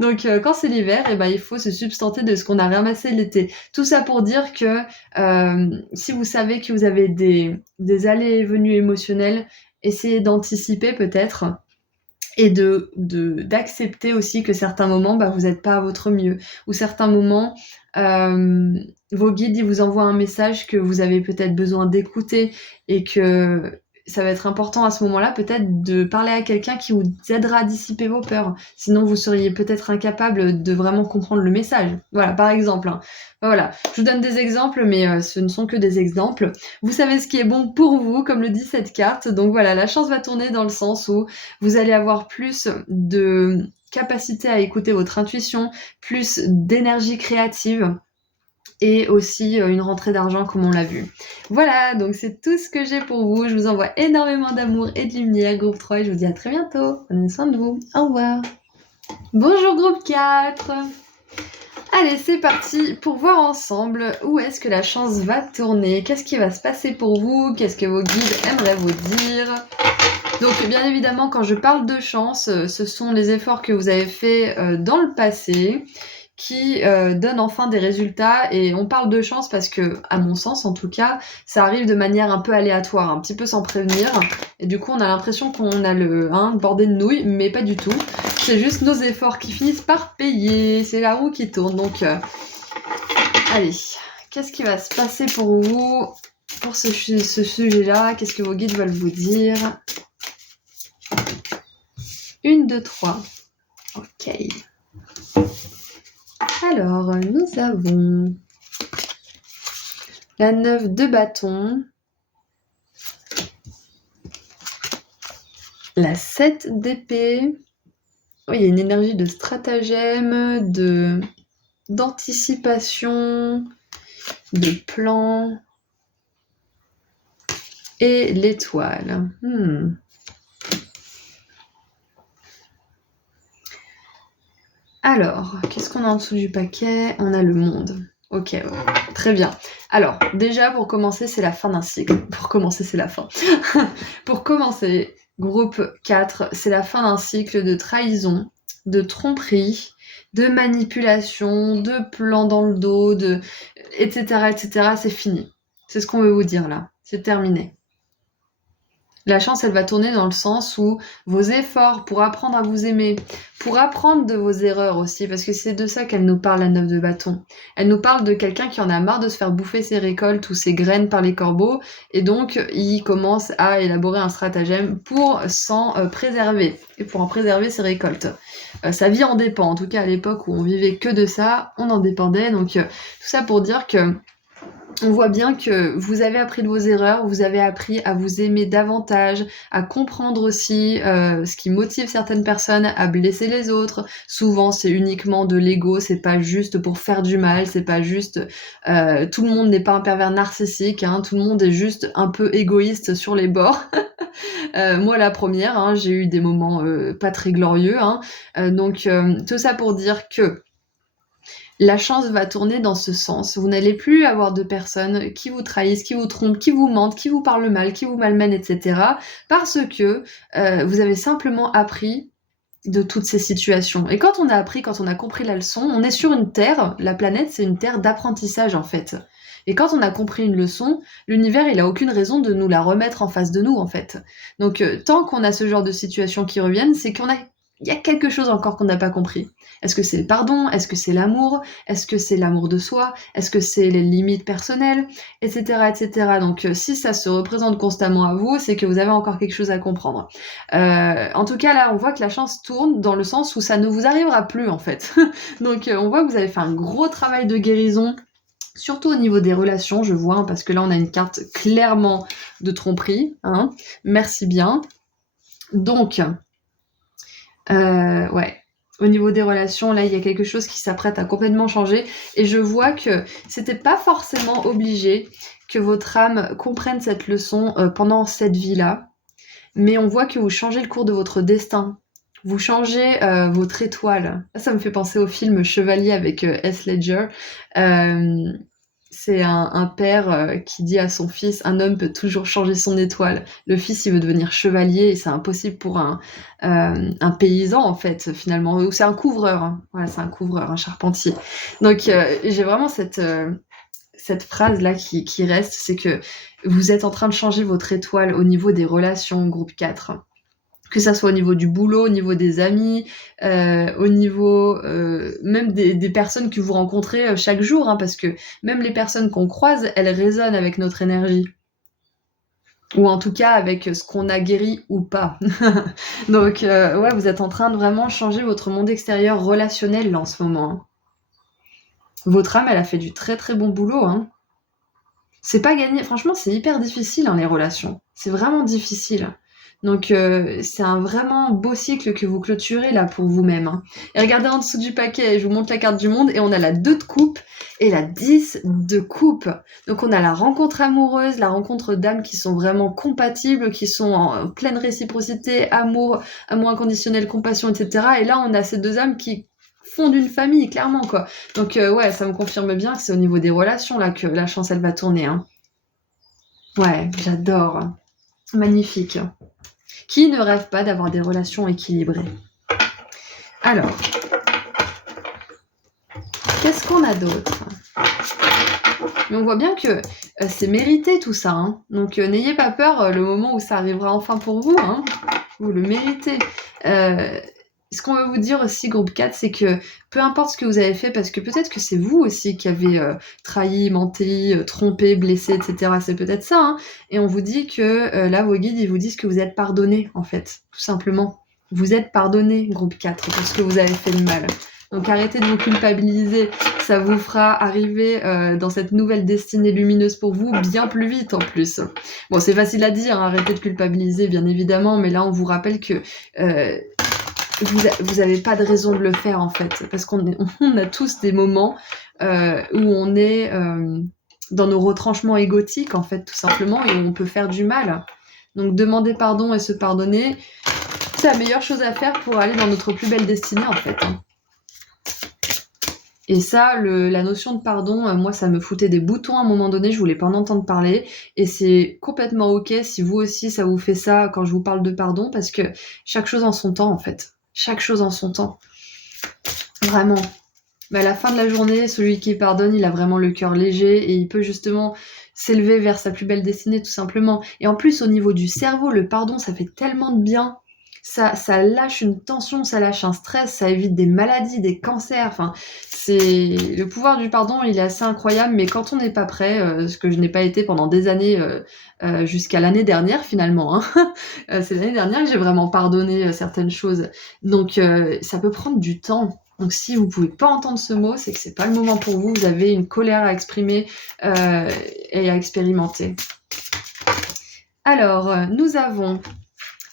Donc quand c'est l'hiver, eh ben, il faut se substanter de ce qu'on a ramassé l'été. Tout ça pour dire que si vous savez que vous avez des allées et venues émotionnelles, essayez d'anticiper peut-être et d'accepter aussi que certains moments, bah, vous n'êtes pas à votre mieux. Ou certains moments, vos guides, ils vous envoient un message que vous avez peut-être besoin d'écouter et que ça va être important à ce moment-là peut-être de parler à quelqu'un qui vous aidera à dissiper vos peurs. Sinon, vous seriez peut-être incapable de vraiment comprendre le message. Voilà, par exemple. Hein. Voilà, je vous donne des exemples, mais ce ne sont que des exemples. Vous savez ce qui est bon pour vous, comme le dit cette carte. Donc voilà, la chance va tourner dans le sens où vous allez avoir plus de capacité à écouter votre intuition, plus d'énergie créative et aussi une rentrée d'argent comme on l'a vu. Voilà, donc c'est tout ce que j'ai pour vous. Je vous envoie énormément d'amour et de lumière, groupe 3, et je vous dis à très bientôt. Prenez soin de vous. Au revoir. Bonjour groupe 4. Allez, c'est parti pour voir ensemble où est-ce que la chance va tourner. Qu'est-ce qui va se passer pour vous? Qu'est-ce que vos guides aimeraient vous dire? Donc bien évidemment, quand je parle de chance, ce sont les efforts que vous avez faits dans le passé qui donnent enfin des résultats. Et on parle de chance parce que, à mon sens en tout cas, ça arrive de manière un peu aléatoire, un petit peu sans prévenir. Et du coup, on a l'impression qu'on a le bordé de nouilles, mais pas du tout. C'est juste nos efforts qui finissent par payer. C'est la roue qui tourne. Donc, allez, qu'est-ce qui va se passer pour vous pour ce sujet-là? Qu'est-ce que vos guides veulent vous dire? 1, 2, 3. Ok. Alors, nous avons la 9 de bâton, la 7 d'épée. Oui, il y a une énergie de stratagème, d'anticipation, de plan. Et l'étoile. Alors, qu'est-ce qu'on a en dessous du paquet? On a le monde. Ok, très bien. Alors, déjà, pour commencer, c'est la fin d'un cycle. Pour commencer, c'est la fin. Pour commencer, groupe 4, c'est la fin d'un cycle de trahison, de tromperie, de manipulation, de plans dans le dos, etc., etc. C'est fini. C'est ce qu'on veut vous dire là. C'est terminé. La chance, elle va tourner dans le sens où vos efforts pour apprendre à vous aimer, pour apprendre de vos erreurs aussi, parce que c'est de ça qu'elle nous parle, la 9 de bâton. Elle nous parle de quelqu'un qui en a marre de se faire bouffer ses récoltes ou ses graines par les corbeaux, et donc il commence à élaborer un stratagème pour s'en préserver, et pour en préserver ses récoltes. Sa vie en dépend, en tout cas à l'époque où on vivait que de ça, on en dépendait, donc tout ça pour dire que on voit bien que vous avez appris de vos erreurs, vous avez appris à vous aimer davantage, à comprendre aussi ce qui motive certaines personnes à blesser les autres. Souvent, c'est uniquement de l'ego, c'est pas juste pour faire du mal, c'est pas juste... tout le monde n'est pas un pervers narcissique, hein, tout le monde est juste un peu égoïste sur les bords. Moi, la première, hein, j'ai eu des moments pas très glorieux. Hein, donc, tout ça pour dire que la chance va tourner dans ce sens. Vous n'allez plus avoir de personnes qui vous trahissent, qui vous trompent, qui vous mentent, qui vous parlent mal, qui vous malmènent, etc. Parce que vous avez simplement appris de toutes ces situations. Et quand on a appris, quand on a compris la leçon, on est sur une terre, la planète c'est une terre d'apprentissage en fait. Et quand on a compris une leçon, l'univers il a aucune raison de nous la remettre en face de nous en fait. Donc tant qu'on a ce genre de situations qui reviennent, c'est il y a quelque chose encore qu'on n'a pas compris. Est-ce que c'est le pardon? Est-ce que c'est l'amour? Est-ce que c'est l'amour de soi? Est-ce que c'est les limites personnelles? Etc. etc. Donc si ça se représente constamment à vous, c'est que vous avez encore quelque chose à comprendre. En tout cas là, on voit que la chance tourne dans le sens où ça ne vous arrivera plus en fait. Donc on voit que vous avez fait un gros travail de guérison. Surtout au niveau des relations, je vois, hein, parce que là on a une carte clairement de tromperie. Hein. Merci bien. Donc, ouais. Au niveau des relations, là, il y a quelque chose qui s'apprête à complètement changer. Et je vois que c'était pas forcément obligé que votre âme comprenne cette leçon pendant cette vie-là. Mais on voit que vous changez le cours de votre destin. Vous changez votre étoile. Ça me fait penser au film Chevalier avec Heath Ledger. C'est un père qui dit à son fils, un homme peut toujours changer son étoile. Le fils, il veut devenir chevalier et c'est impossible pour un paysan, en fait, finalement. Ou c'est un couvreur. Hein. Voilà, c'est un couvreur, un charpentier. Donc, j'ai vraiment cette phrase-là qui reste, c'est que vous êtes en train de changer votre étoile au niveau des relations, groupe 4. Que ça soit au niveau du boulot, au niveau des amis, au niveau même des personnes que vous rencontrez chaque jour, hein, parce que même les personnes qu'on croise, elles résonnent avec notre énergie. Ou en tout cas avec ce qu'on a guéri ou pas. Donc ouais, vous êtes en train de vraiment changer votre monde extérieur relationnel là, en ce moment. Hein. Votre âme, elle a fait du très très bon boulot. Hein. C'est pas gagné, franchement c'est hyper difficile hein, les relations. C'est vraiment difficile. Donc c'est un vraiment beau cycle que vous clôturez là pour vous-même. Hein. Et regardez en dessous du paquet, je vous montre la carte du monde et on a la 2 de coupe et la 10 de coupe. Donc on a la rencontre amoureuse, la rencontre d'âmes qui sont vraiment compatibles, qui sont en pleine réciprocité, amour inconditionnel, compassion, etc. Et là on a ces deux âmes qui fondent une famille, clairement quoi. Donc ouais, ça me confirme bien que c'est au niveau des relations là que la chance elle va tourner. Hein. Ouais, j'adore. Magnifique. Qui ne rêve pas d'avoir des relations équilibrées? Alors, qu'est-ce qu'on a d'autre? Mais on voit bien que c'est mérité tout ça. Hein. Donc n'ayez pas peur le moment où ça arrivera enfin pour vous. Hein. Vous le méritez. Ce qu'on veut vous dire aussi, groupe 4, c'est que peu importe ce que vous avez fait, parce que peut-être que c'est vous aussi qui avez trahi, menti, trompé, blessé, etc. C'est peut-être ça. Hein. Et on vous dit que là, vos guides, ils vous disent que vous êtes pardonné, en fait, tout simplement. Vous êtes pardonné, groupe 4, pour ce que vous avez fait de mal. Donc arrêtez de vous culpabiliser, ça vous fera arriver dans cette nouvelle destinée lumineuse pour vous bien plus vite en plus. Bon, c'est facile à dire, hein, arrêtez de culpabiliser bien évidemment, mais là on vous rappelle que vous avez pas de raison de le faire en fait, parce qu'on a tous des moments où on est dans nos retranchements égotiques en fait tout simplement et où on peut faire du mal. Donc demander pardon et se pardonner, c'est la meilleure chose à faire pour aller dans notre plus belle destinée en fait. Hein. Et ça, la notion de pardon, moi, ça me foutait des boutons à un moment donné, je voulais pas en entendre parler. Et c'est complètement ok si vous aussi, ça vous fait ça quand je vous parle de pardon, parce que chaque chose en son temps, en fait. Chaque chose en son temps. Vraiment. Mais à la fin de la journée, celui qui pardonne, il a vraiment le cœur léger et il peut justement s'élever vers sa plus belle destinée, tout simplement. Et en plus, au niveau du cerveau, le pardon, ça fait tellement de bien. Ça lâche une tension, ça lâche un stress, ça évite des maladies, des cancers. Enfin, c'est le pouvoir du pardon, il est assez incroyable. Mais quand on n'est pas prêt, ce que je n'ai pas été pendant des années, jusqu'à l'année dernière finalement, hein. C'est l'année dernière que j'ai vraiment pardonné certaines choses. Donc, ça peut prendre du temps. Donc si vous pouvez pas entendre ce mot, c'est que c'est pas le moment pour vous. Vous avez une colère à exprimer et à expérimenter. Alors, nous avons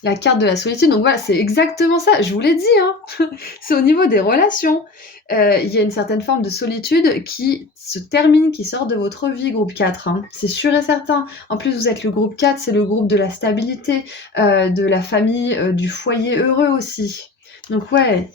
la carte de la solitude. Donc voilà, c'est exactement ça. Je vous l'ai dit, hein. C'est au niveau des relations. Il y a une certaine forme de solitude qui se termine, qui sort de votre vie, groupe 4. Hein. C'est sûr et certain. En plus, vous êtes le groupe 4, c'est le groupe de la stabilité, de la famille, du foyer heureux aussi. Donc ouais,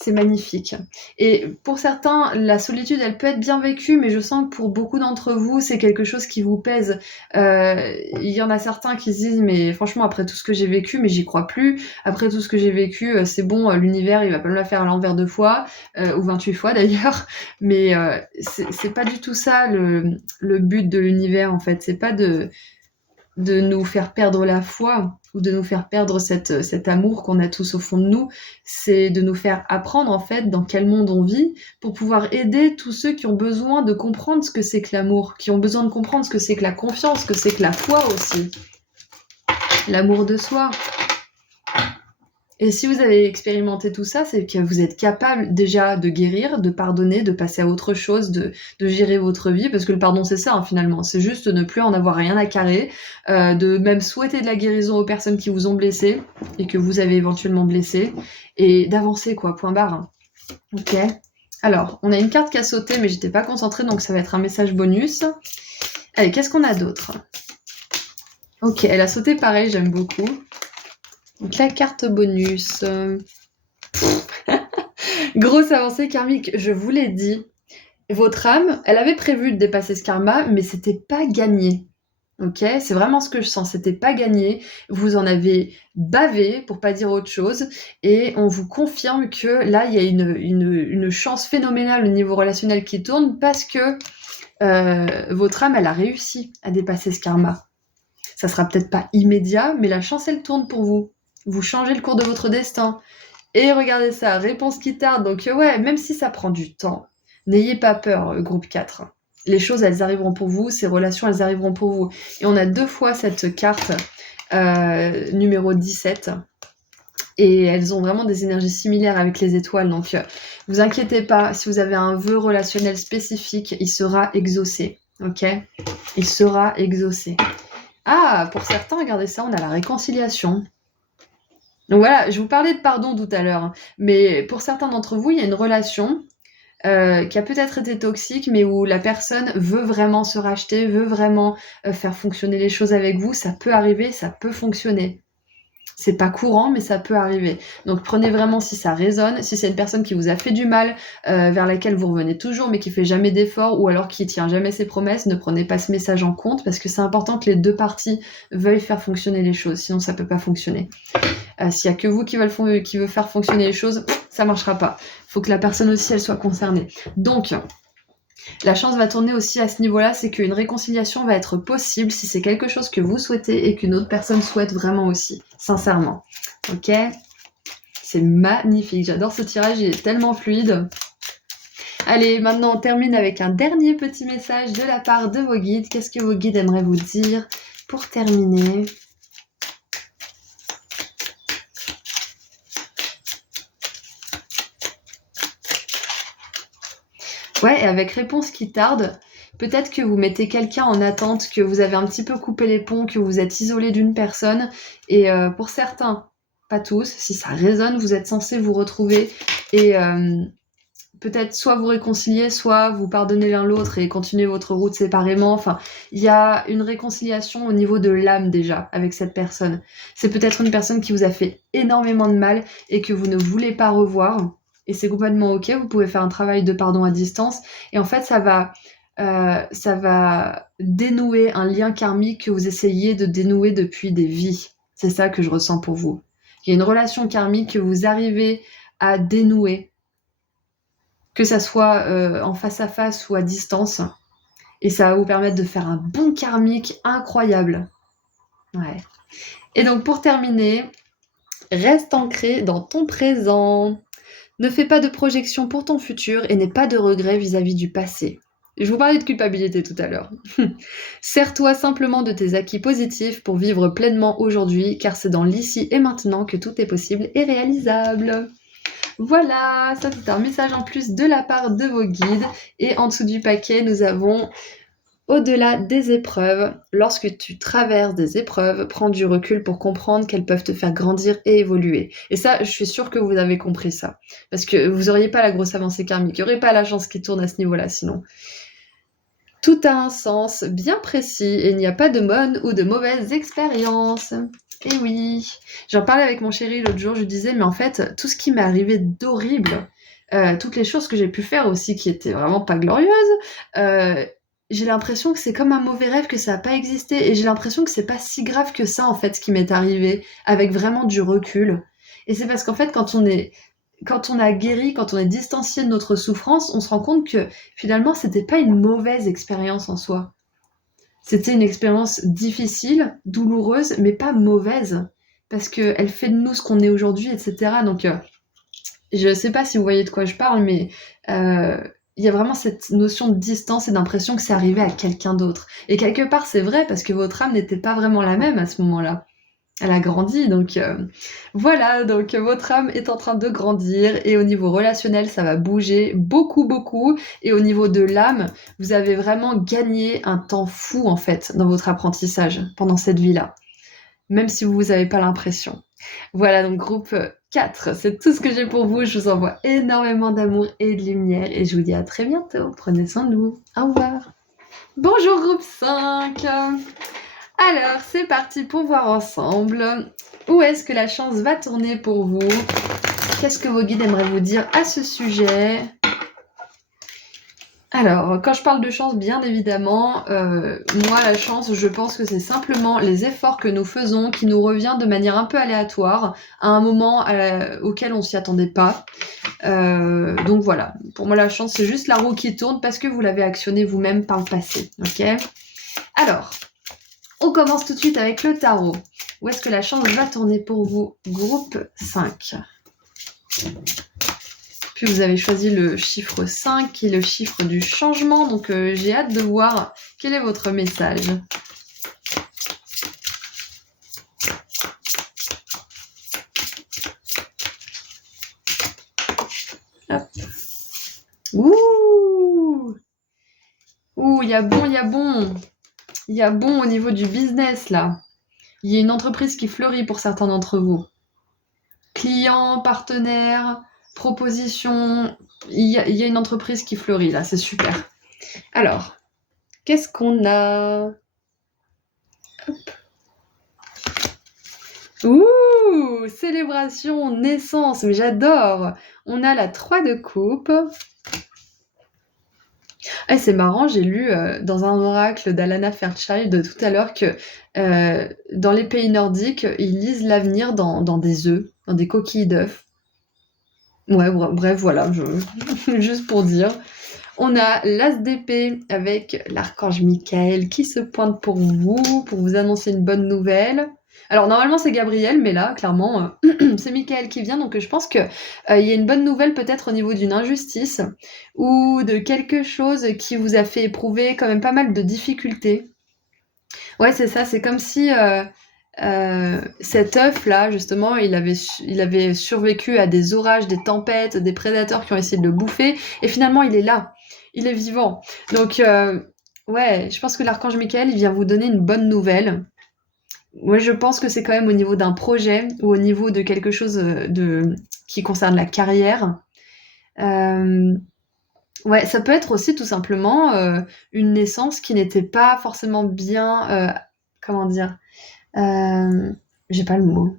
c'est magnifique. Et pour certains, la solitude, elle peut être bien vécue, mais je sens que pour beaucoup d'entre vous, c'est quelque chose qui vous pèse. Il y en a certains qui se disent, mais franchement, après tout ce que j'ai vécu, mais j'y crois plus. Après tout ce que j'ai vécu, c'est bon, l'univers, il va pas me la faire à l'envers 2 fois, ou 28 fois d'ailleurs. Mais c'est pas du tout ça le but de l'univers, en fait. C'est pas de nous faire perdre la foi ou de nous faire perdre cet amour qu'on a tous au fond de nous, c'est de nous faire apprendre en fait dans quel monde on vit pour pouvoir aider tous ceux qui ont besoin de comprendre ce que c'est que l'amour, qui ont besoin de comprendre ce que c'est que la confiance, ce que c'est que la foi aussi, l'amour de soi. Et si vous avez expérimenté tout ça, c'est que vous êtes capable déjà de guérir, de pardonner, de passer à autre chose, de gérer votre vie, parce que le pardon c'est ça hein, finalement, c'est juste de ne plus en avoir rien à carrer, de même souhaiter de la guérison aux personnes qui vous ont blessé et que vous avez éventuellement blessé, et d'avancer quoi, point barre. Ok. Alors, on a une carte qui a sauté, mais j'étais pas concentrée, donc ça va être un message bonus. Allez, qu'est-ce qu'on a d'autre? Ok, elle a sauté pareil, j'aime beaucoup. Donc la carte bonus. Grosse avancée karmique, je vous l'ai dit. Votre âme, elle avait prévu de dépasser ce karma, mais c'était pas gagné. Ok, c'est vraiment ce que je sens, c'était pas gagné. Vous en avez bavé, pour pas dire autre chose, et on vous confirme que là, il y a une chance phénoménale au niveau relationnel qui tourne parce que votre âme, elle a réussi à dépasser ce karma. Ça sera peut-être pas immédiat, mais la chance, elle tourne pour vous. Vous changez le cours de votre destin. Et regardez ça, réponse qui tarde. Donc ouais, même si ça prend du temps, n'ayez pas peur, groupe 4. Les choses, elles arriveront pour vous, ces relations, elles arriveront pour vous. Et on a 2 fois cette carte, numéro 17. Et elles ont vraiment des énergies similaires avec les étoiles. Donc vous inquiétez pas, si vous avez un vœu relationnel spécifique, il sera exaucé. Ok? Il sera exaucé. Ah, pour certains, regardez ça, on a la réconciliation. Donc voilà, je vous parlais de pardon tout à l'heure, hein, mais pour certains d'entre vous, il y a une relation qui a peut-être été toxique, mais où la personne veut vraiment se racheter, veut vraiment faire fonctionner les choses avec vous. Ça peut arriver, ça peut fonctionner. C'est pas courant, mais ça peut arriver. Donc prenez vraiment si ça résonne, si c'est une personne qui vous a fait du mal, vers laquelle vous revenez toujours, mais qui fait jamais d'efforts, ou alors qui tient jamais ses promesses, ne prenez pas ce message en compte, parce que c'est important que les 2 parties veuillent faire fonctionner les choses, sinon ça peut pas fonctionner. S'il y a que vous qui veut faire fonctionner les choses, ça marchera pas. Il faut que la personne aussi, elle soit concernée. Donc, la chance va tourner aussi à ce niveau-là, c'est qu'une réconciliation va être possible si c'est quelque chose que vous souhaitez et qu'une autre personne souhaite vraiment aussi, sincèrement. Ok? C'est magnifique, j'adore ce tirage, il est tellement fluide. Allez, maintenant on termine avec un dernier petit message de la part de vos guides. Qu'est-ce que vos guides aimeraient vous dire pour terminer ? Ouais, et avec réponse qui tarde, peut-être que vous mettez quelqu'un en attente, que vous avez un petit peu coupé les ponts, que vous êtes isolé d'une personne. Et pour certains, pas tous, si ça résonne, vous êtes censés vous retrouver et peut-être soit vous réconcilier, soit vous pardonner l'un l'autre et continuer votre route séparément. Enfin, il y a une réconciliation au niveau de l'âme déjà avec cette personne. C'est peut-être une personne qui vous a fait énormément de mal et que vous ne voulez pas revoir. Et c'est complètement ok, vous pouvez faire un travail de pardon à distance. Et en fait, ça va dénouer un lien karmique que vous essayez de dénouer depuis des vies. C'est ça que je ressens pour vous. Il y a une relation karmique que vous arrivez à dénouer, que ça soit en face à face ou à distance. Et ça va vous permettre de faire un bon karmique incroyable. Ouais. Et donc pour terminer, reste ancré dans ton présent. Ne fais pas de projection pour ton futur et n'aie pas de regrets vis-à-vis du passé. Je vous parlais de culpabilité tout à l'heure. Sers-toi simplement de tes acquis positifs pour vivre pleinement aujourd'hui, car c'est dans l'ici et maintenant que tout est possible et réalisable. Voilà, ça c'est un message en plus de la part de vos guides. Et en dessous du paquet, nous avons au-delà des épreuves. Lorsque tu traverses des épreuves, prends du recul pour comprendre qu'elles peuvent te faire grandir et évoluer. Et ça, je suis sûre que vous avez compris ça. Parce que vous n'auriez pas la grosse avancée karmique, il n'y aurait pas la chance qui tourne à ce niveau-là sinon. Tout a un sens bien précis et il n'y a pas de bonne ou de mauvaise expérience. Et oui, j'en parlais avec mon chéri l'autre jour, je lui disais, mais en fait, tout ce qui m'est arrivé d'horrible, toutes les choses que j'ai pu faire aussi qui étaient vraiment pas glorieuses, j'ai l'impression que c'est comme un mauvais rêve, que ça n'a pas existé, et j'ai l'impression que c'est pas si grave que ça, en fait, ce qui m'est arrivé, avec vraiment du recul. Et c'est parce qu'en fait, quand on a guéri, quand on est distancié de notre souffrance, on se rend compte que finalement, c'était pas une mauvaise expérience en soi. C'était une expérience difficile, douloureuse, mais pas mauvaise, parce qu'elle fait de nous ce qu'on est aujourd'hui, etc. Donc, je sais pas si vous voyez de quoi je parle, mais il y a vraiment cette notion de distance et d'impression que c'est arrivé à quelqu'un d'autre. Et quelque part, c'est vrai, parce que votre âme n'était pas vraiment la même à ce moment-là. Elle a grandi, donc voilà, donc votre âme est en train de grandir et au niveau relationnel, ça va bouger beaucoup, beaucoup. Et au niveau de l'âme, vous avez vraiment gagné un temps fou en fait dans votre apprentissage pendant cette vie-là, même si vous n'avez pas l'impression. Voilà, donc groupe 4, c'est tout ce que j'ai pour vous. Je vous envoie énormément d'amour et de lumière et je vous dis à très bientôt. Prenez soin de vous. Au revoir. Bonjour groupe 5. Alors, c'est parti pour voir ensemble où est-ce que la chance va tourner pour vous. Qu'est-ce que vos guides aimeraient vous dire à ce sujet? Alors, quand je parle de chance, bien évidemment, moi, la chance, je pense que c'est simplement les efforts que nous faisons qui nous revient de manière un peu aléatoire, à un moment auquel on s'y attendait pas. Donc voilà, pour moi, la chance, c'est juste la roue qui tourne parce que vous l'avez actionnée vous-même par le passé. Ok? Alors, on commence tout de suite avec le tarot. Où est-ce que la chance va tourner pour vous? Groupe 5. Puis vous avez choisi le chiffre 5, qui est le chiffre du changement. Donc j'ai hâte de voir quel est votre message. Hop. Ouh! Ouh, il y a bon, il y a bon. Il y a bon au niveau du business, là. Il y a une entreprise qui fleurit pour certains d'entre vous. Clients, partenaires, propositions. Il y a une entreprise qui fleurit, là. C'est super. Alors, qu'est-ce qu'on a? Hop. Ouh! Célébration, naissance. Mais j'adore. On a la 3 de coupe. Ah, c'est marrant, j'ai lu dans un oracle d'Alana Fairchild tout à l'heure que dans les pays nordiques, ils lisent l'avenir dans des œufs, dans des coquilles d'œufs. Ouais, bref, voilà, juste pour dire. On a l'as d'épée avec l'archange Michael qui se pointe pour vous annoncer une bonne nouvelle. Alors normalement c'est Gabriel, mais là clairement c'est Michael qui vient, donc je pense que il y a une bonne nouvelle peut-être au niveau d'une injustice ou de quelque chose qui vous a fait éprouver quand même pas mal de difficultés. Ouais, c'est ça, c'est comme si cet œuf là justement il avait survécu à des orages, des tempêtes, des prédateurs qui ont essayé de le bouffer, et finalement il est là, il est vivant. Donc ouais, je pense que l'archange Michael il vient vous donner une bonne nouvelle. Moi, je pense que c'est quand même au niveau d'un projet ou au niveau de quelque chose qui concerne la carrière. Ouais, ça peut être aussi tout simplement une naissance qui n'était pas forcément bien. Comment dire? J'ai pas le mot.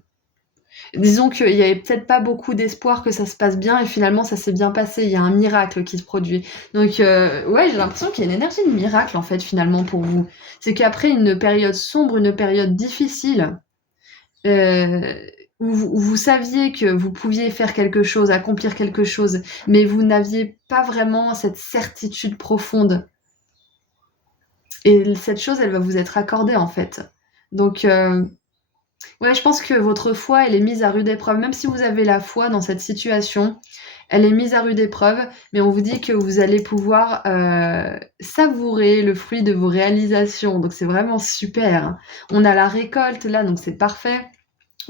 Disons qu'il y avait peut-être pas beaucoup d'espoir que ça se passe bien et finalement ça s'est bien passé. Il y a un miracle qui se produit. Donc ouais, j'ai l'impression qu'il y a une énergie de miracle en fait finalement pour vous. C'est qu'après une période sombre, une période difficile, euh, où vous saviez que vous pouviez faire quelque chose, accomplir quelque chose, mais vous n'aviez pas vraiment cette certitude profonde. Et cette chose, elle va vous être accordée, en fait. Donc, ouais, je pense que votre foi, elle est mise à rude épreuve. Même si vous avez la foi dans cette situation, elle est mise à rude épreuve, mais on vous dit que vous allez pouvoir savourer le fruit de vos réalisations. Donc c'est vraiment super. On a la récolte là, donc c'est parfait.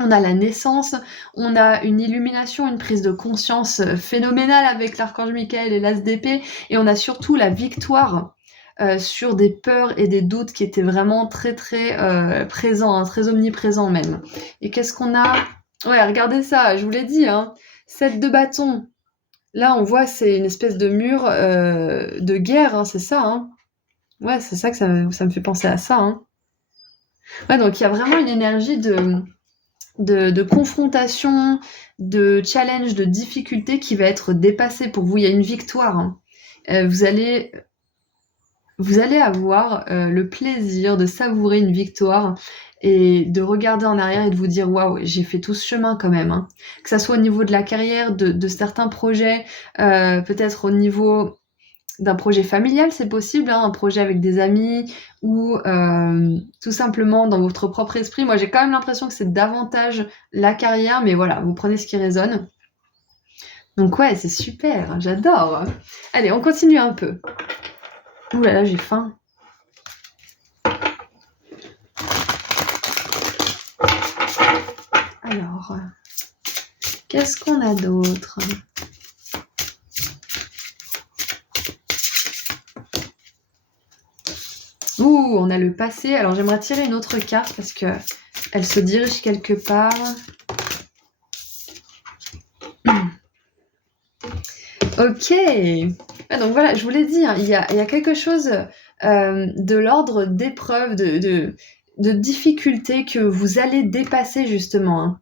On a la naissance, on a une illumination, une prise de conscience phénoménale avec l'archange Michael et l'as d'épée, et on a surtout la victoire sur des peurs et des doutes qui étaient vraiment très très présents, hein, très omniprésents même. Et qu'est-ce qu'on a? Ouais, regardez ça, je vous l'ai dit, hein. 7 de bâton. Là, on voit, c'est une espèce de mur de guerre, hein, c'est ça, hein. Ouais, c'est ça que ça me fait penser à ça, hein. Ouais, donc il y a vraiment une énergie de confrontation, de challenge, de difficulté qui va être dépassée pour vous. Il y a une victoire, hein. Vous allez avoir le plaisir de savourer une victoire et de regarder en arrière et de vous dire waouh, j'ai fait tout ce chemin quand même, hein. Que ça soit au niveau de la carrière, de certains projets, peut-être au niveau d'un projet familial, c'est possible, hein, un projet avec des amis ou tout simplement dans votre propre esprit. Moi, j'ai quand même l'impression que c'est davantage la carrière, mais voilà, vous prenez ce qui résonne. Donc ouais, c'est super, j'adore. Allez, on continue un peu. Ouh là là, j'ai faim. Alors, qu'est-ce qu'on a d'autre? Ouh, on a le passé. Alors, j'aimerais tirer une autre carte parce que elle se dirige quelque part. Ok. Donc voilà, je vous l'ai dit, hein, il y a quelque chose de l'ordre d'épreuve, de difficulté que vous allez dépasser justement, hein.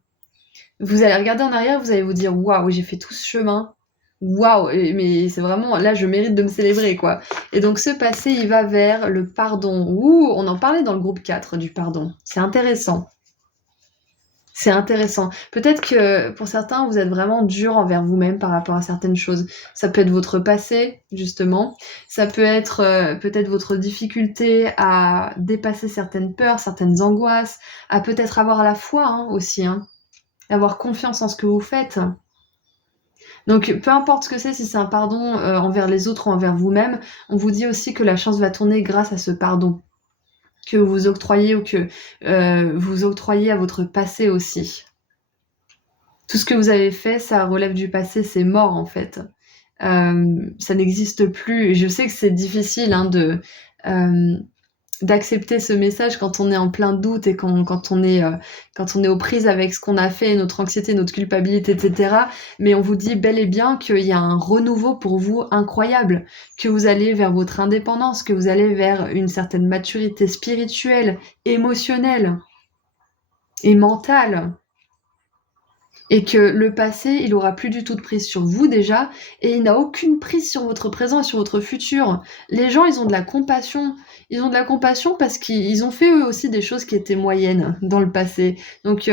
Vous allez regarder en arrière, vous allez vous dire waouh, j'ai fait tout ce chemin. Waouh, mais c'est vraiment là, je mérite de me célébrer quoi. Et donc ce passé, il va vers le pardon. Ouh, on en parlait dans le groupe 4 du pardon. C'est intéressant. C'est intéressant. Peut-être que pour certains, vous êtes vraiment dur envers vous-même par rapport à certaines choses. Ça peut être votre passé, justement. Ça peut être peut-être votre difficulté à dépasser certaines peurs, certaines angoisses, à peut-être avoir la foi, hein, aussi, hein. Avoir confiance en ce que vous faites. Donc, peu importe ce que c'est, si c'est un pardon envers les autres ou envers vous-même, on vous dit aussi que la chance va tourner grâce à ce pardon que vous octroyez ou que vous octroyez à votre passé aussi. Tout ce que vous avez fait, ça relève du passé, c'est mort en fait. Ça n'existe plus. Et je sais que c'est difficile, hein, d'accepter ce message quand on est en plein doute et quand on est aux prises avec ce qu'on a fait, notre anxiété, notre culpabilité, etc. Mais on vous dit bel et bien qu'il y a un renouveau pour vous incroyable, que vous allez vers votre indépendance, que vous allez vers une certaine maturité spirituelle, émotionnelle et mentale. Et que le passé, il aura plus du tout de prise sur vous déjà, et il n'a aucune prise sur votre présent et sur votre futur. Les gens, ils ont de la compassion. Ils ont de la compassion parce qu'ils ont fait eux aussi des choses qui étaient moyennes dans le passé. Donc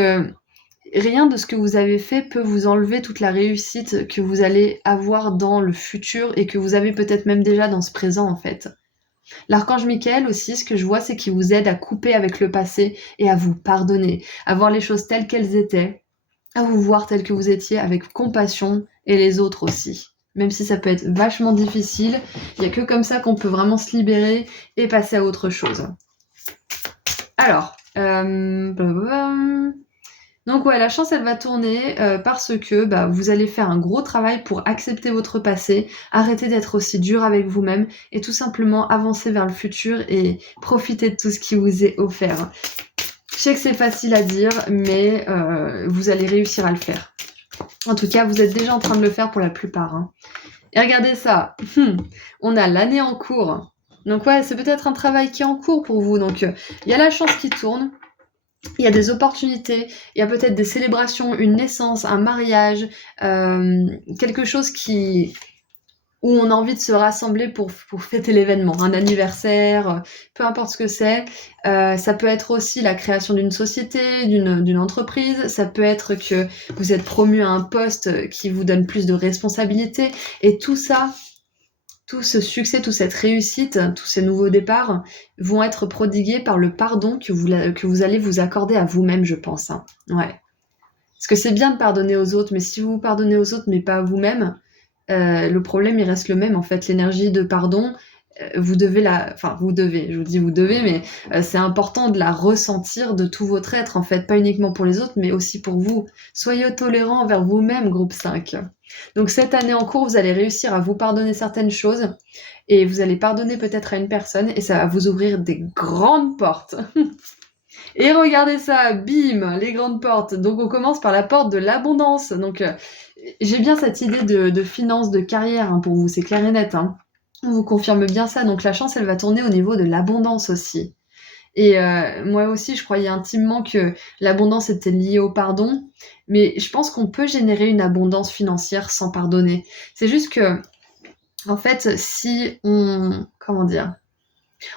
rien de ce que vous avez fait peut vous enlever toute la réussite que vous allez avoir dans le futur et que vous avez peut-être même déjà dans ce présent en fait. L'archange Michael aussi, ce que je vois, c'est qu'il vous aide à couper avec le passé et à vous pardonner, à voir les choses telles qu'elles étaient, à vous voir tel que vous étiez avec compassion et les autres aussi. Même si ça peut être vachement difficile, il n'y a que comme ça qu'on peut vraiment se libérer et passer à autre chose. Alors, donc ouais, la chance elle va tourner parce que vous allez faire un gros travail pour accepter votre passé, arrêter d'être aussi dur avec vous-même et tout simplement avancer vers le futur et profiter de tout ce qui vous est offert. Je sais que c'est facile à dire, mais vous allez réussir à le faire. En tout cas, vous êtes déjà en train de le faire pour la plupart, hein. Et regardez ça, on a l'année en cours. Donc ouais, c'est peut-être un travail qui est en cours pour vous. Donc il y a la chance qui tourne, il y a des opportunités, il y a peut-être des célébrations, une naissance, un mariage, quelque chose qui où on a envie de se rassembler pour fêter l'événement, un anniversaire, peu importe ce que c'est. Ça peut être aussi la création d'une société, d'une entreprise. Ça peut être que vous êtes promu à un poste qui vous donne plus de responsabilités. Et tout ça, tout ce succès, toute cette réussite, tous ces nouveaux départs vont être prodigués par le pardon que vous allez vous accorder à vous-même, je pense, hein. Ouais. Parce que c'est bien de pardonner aux autres, mais si vous pardonnez aux autres mais pas à vous-même, le problème il reste le même en fait. L'énergie de pardon, vous devez enfin vous devez, je vous dis vous devez, mais c'est important de la ressentir de tout votre être en fait, pas uniquement pour les autres, mais aussi pour vous. Soyez tolérants envers vous-même, groupe 5. Donc cette année en cours, vous allez réussir à vous pardonner certaines choses et vous allez pardonner peut-être à une personne et ça va vous ouvrir des grandes portes. Et regardez ça, bim, les grandes portes. Donc on commence par la porte de l'abondance. Donc j'ai bien cette idée de finance, de carrière hein, pour vous, c'est clair et net, hein. On vous confirme bien ça. Donc la chance, elle va tourner au niveau de l'abondance aussi. Et moi aussi, je croyais intimement que l'abondance était liée au pardon, mais je pense qu'on peut générer une abondance financière sans pardonner. C'est juste que, en fait, si on... Comment dire?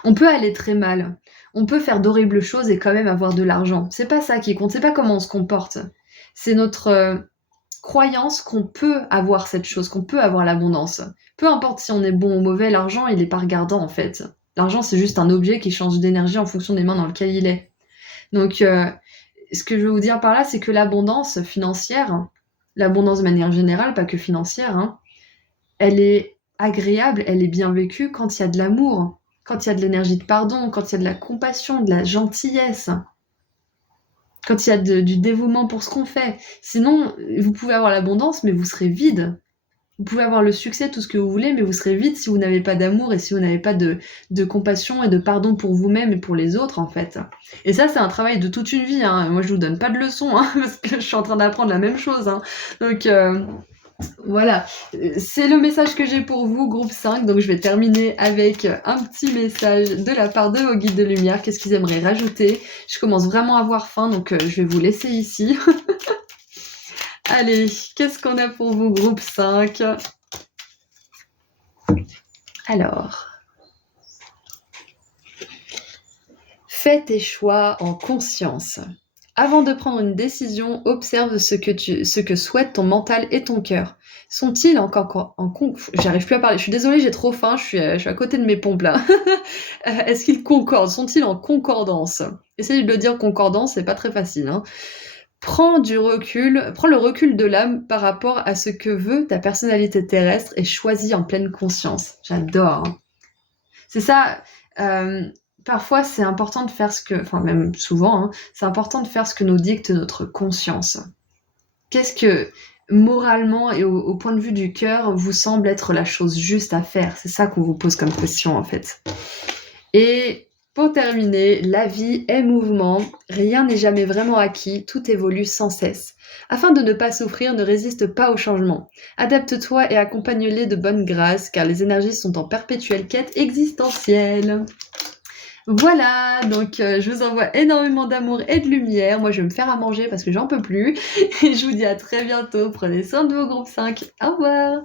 On peut aller très mal. On peut faire d'horribles choses et quand même avoir de l'argent. C'est pas ça qui compte, c'est pas comment on se comporte. C'est notre croyance qu'on peut avoir cette chose, qu'on peut avoir l'abondance. Peu importe si on est bon ou mauvais, l'argent, il est pas regardant en fait. L'argent, c'est juste un objet qui change d'énergie en fonction des mains dans lesquelles il est. Donc, ce que je veux vous dire par là, c'est que l'abondance financière, l'abondance de manière générale, pas que financière, hein, elle est agréable, elle est bien vécue quand il y a de l'amour, quand il y a de l'énergie de pardon, quand il y a de la compassion, de la gentillesse, quand il y a du dévouement pour ce qu'on fait. Sinon, vous pouvez avoir l'abondance, mais vous serez vide. Vous pouvez avoir le succès, tout ce que vous voulez, mais vous serez vide si vous n'avez pas d'amour et si vous n'avez pas de compassion et de pardon pour vous-même et pour les autres, en fait. Et ça, c'est un travail de toute une vie, hein. Moi, je vous donne pas de leçons, hein, parce que je suis en train d'apprendre la même chose, hein. Donc, voilà, c'est le message que j'ai pour vous, groupe 5. Donc je vais terminer avec un petit message de la part de vos guides de lumière. Qu'est-ce qu'ils aimeraient rajouter? Je commence vraiment à avoir faim, donc je vais vous laisser ici. Allez, qu'est-ce qu'on a pour vous, groupe 5? Alors, fais tes choix en conscience. Avant de prendre une décision, observe ce que souhaitent ton mental et ton cœur. Sont-ils encore J'arrive plus à parler. Je suis désolée, j'ai trop faim. Je suis à côté de mes pompes là. Est-ce qu'ils concordent? Sont-ils en concordance? Essayez de le dire concordance, c'est pas très facile, hein. Prends le recul de l'âme par rapport à ce que veut ta personnalité terrestre et choisis en pleine conscience. J'adore, hein. C'est ça. Parfois, c'est important de faire enfin même souvent, hein, c'est important de faire ce que nous dicte notre conscience. Qu'est-ce que, moralement et au point de vue du cœur, vous semble être la chose juste à faire? C'est ça qu'on vous pose comme question, en fait. Et pour terminer, la vie est mouvement, rien n'est jamais vraiment acquis, tout évolue sans cesse. Afin de ne pas souffrir, ne résiste pas au changement. Adapte-toi et accompagne-les de bonne grâce, car les énergies sont en perpétuelle quête existentielle. Voilà, donc je vous envoie énormément d'amour et de lumière. Moi, je vais me faire à manger parce que j'en peux plus. Et je vous dis à très bientôt. Prenez soin de vos groupes 5. Au revoir.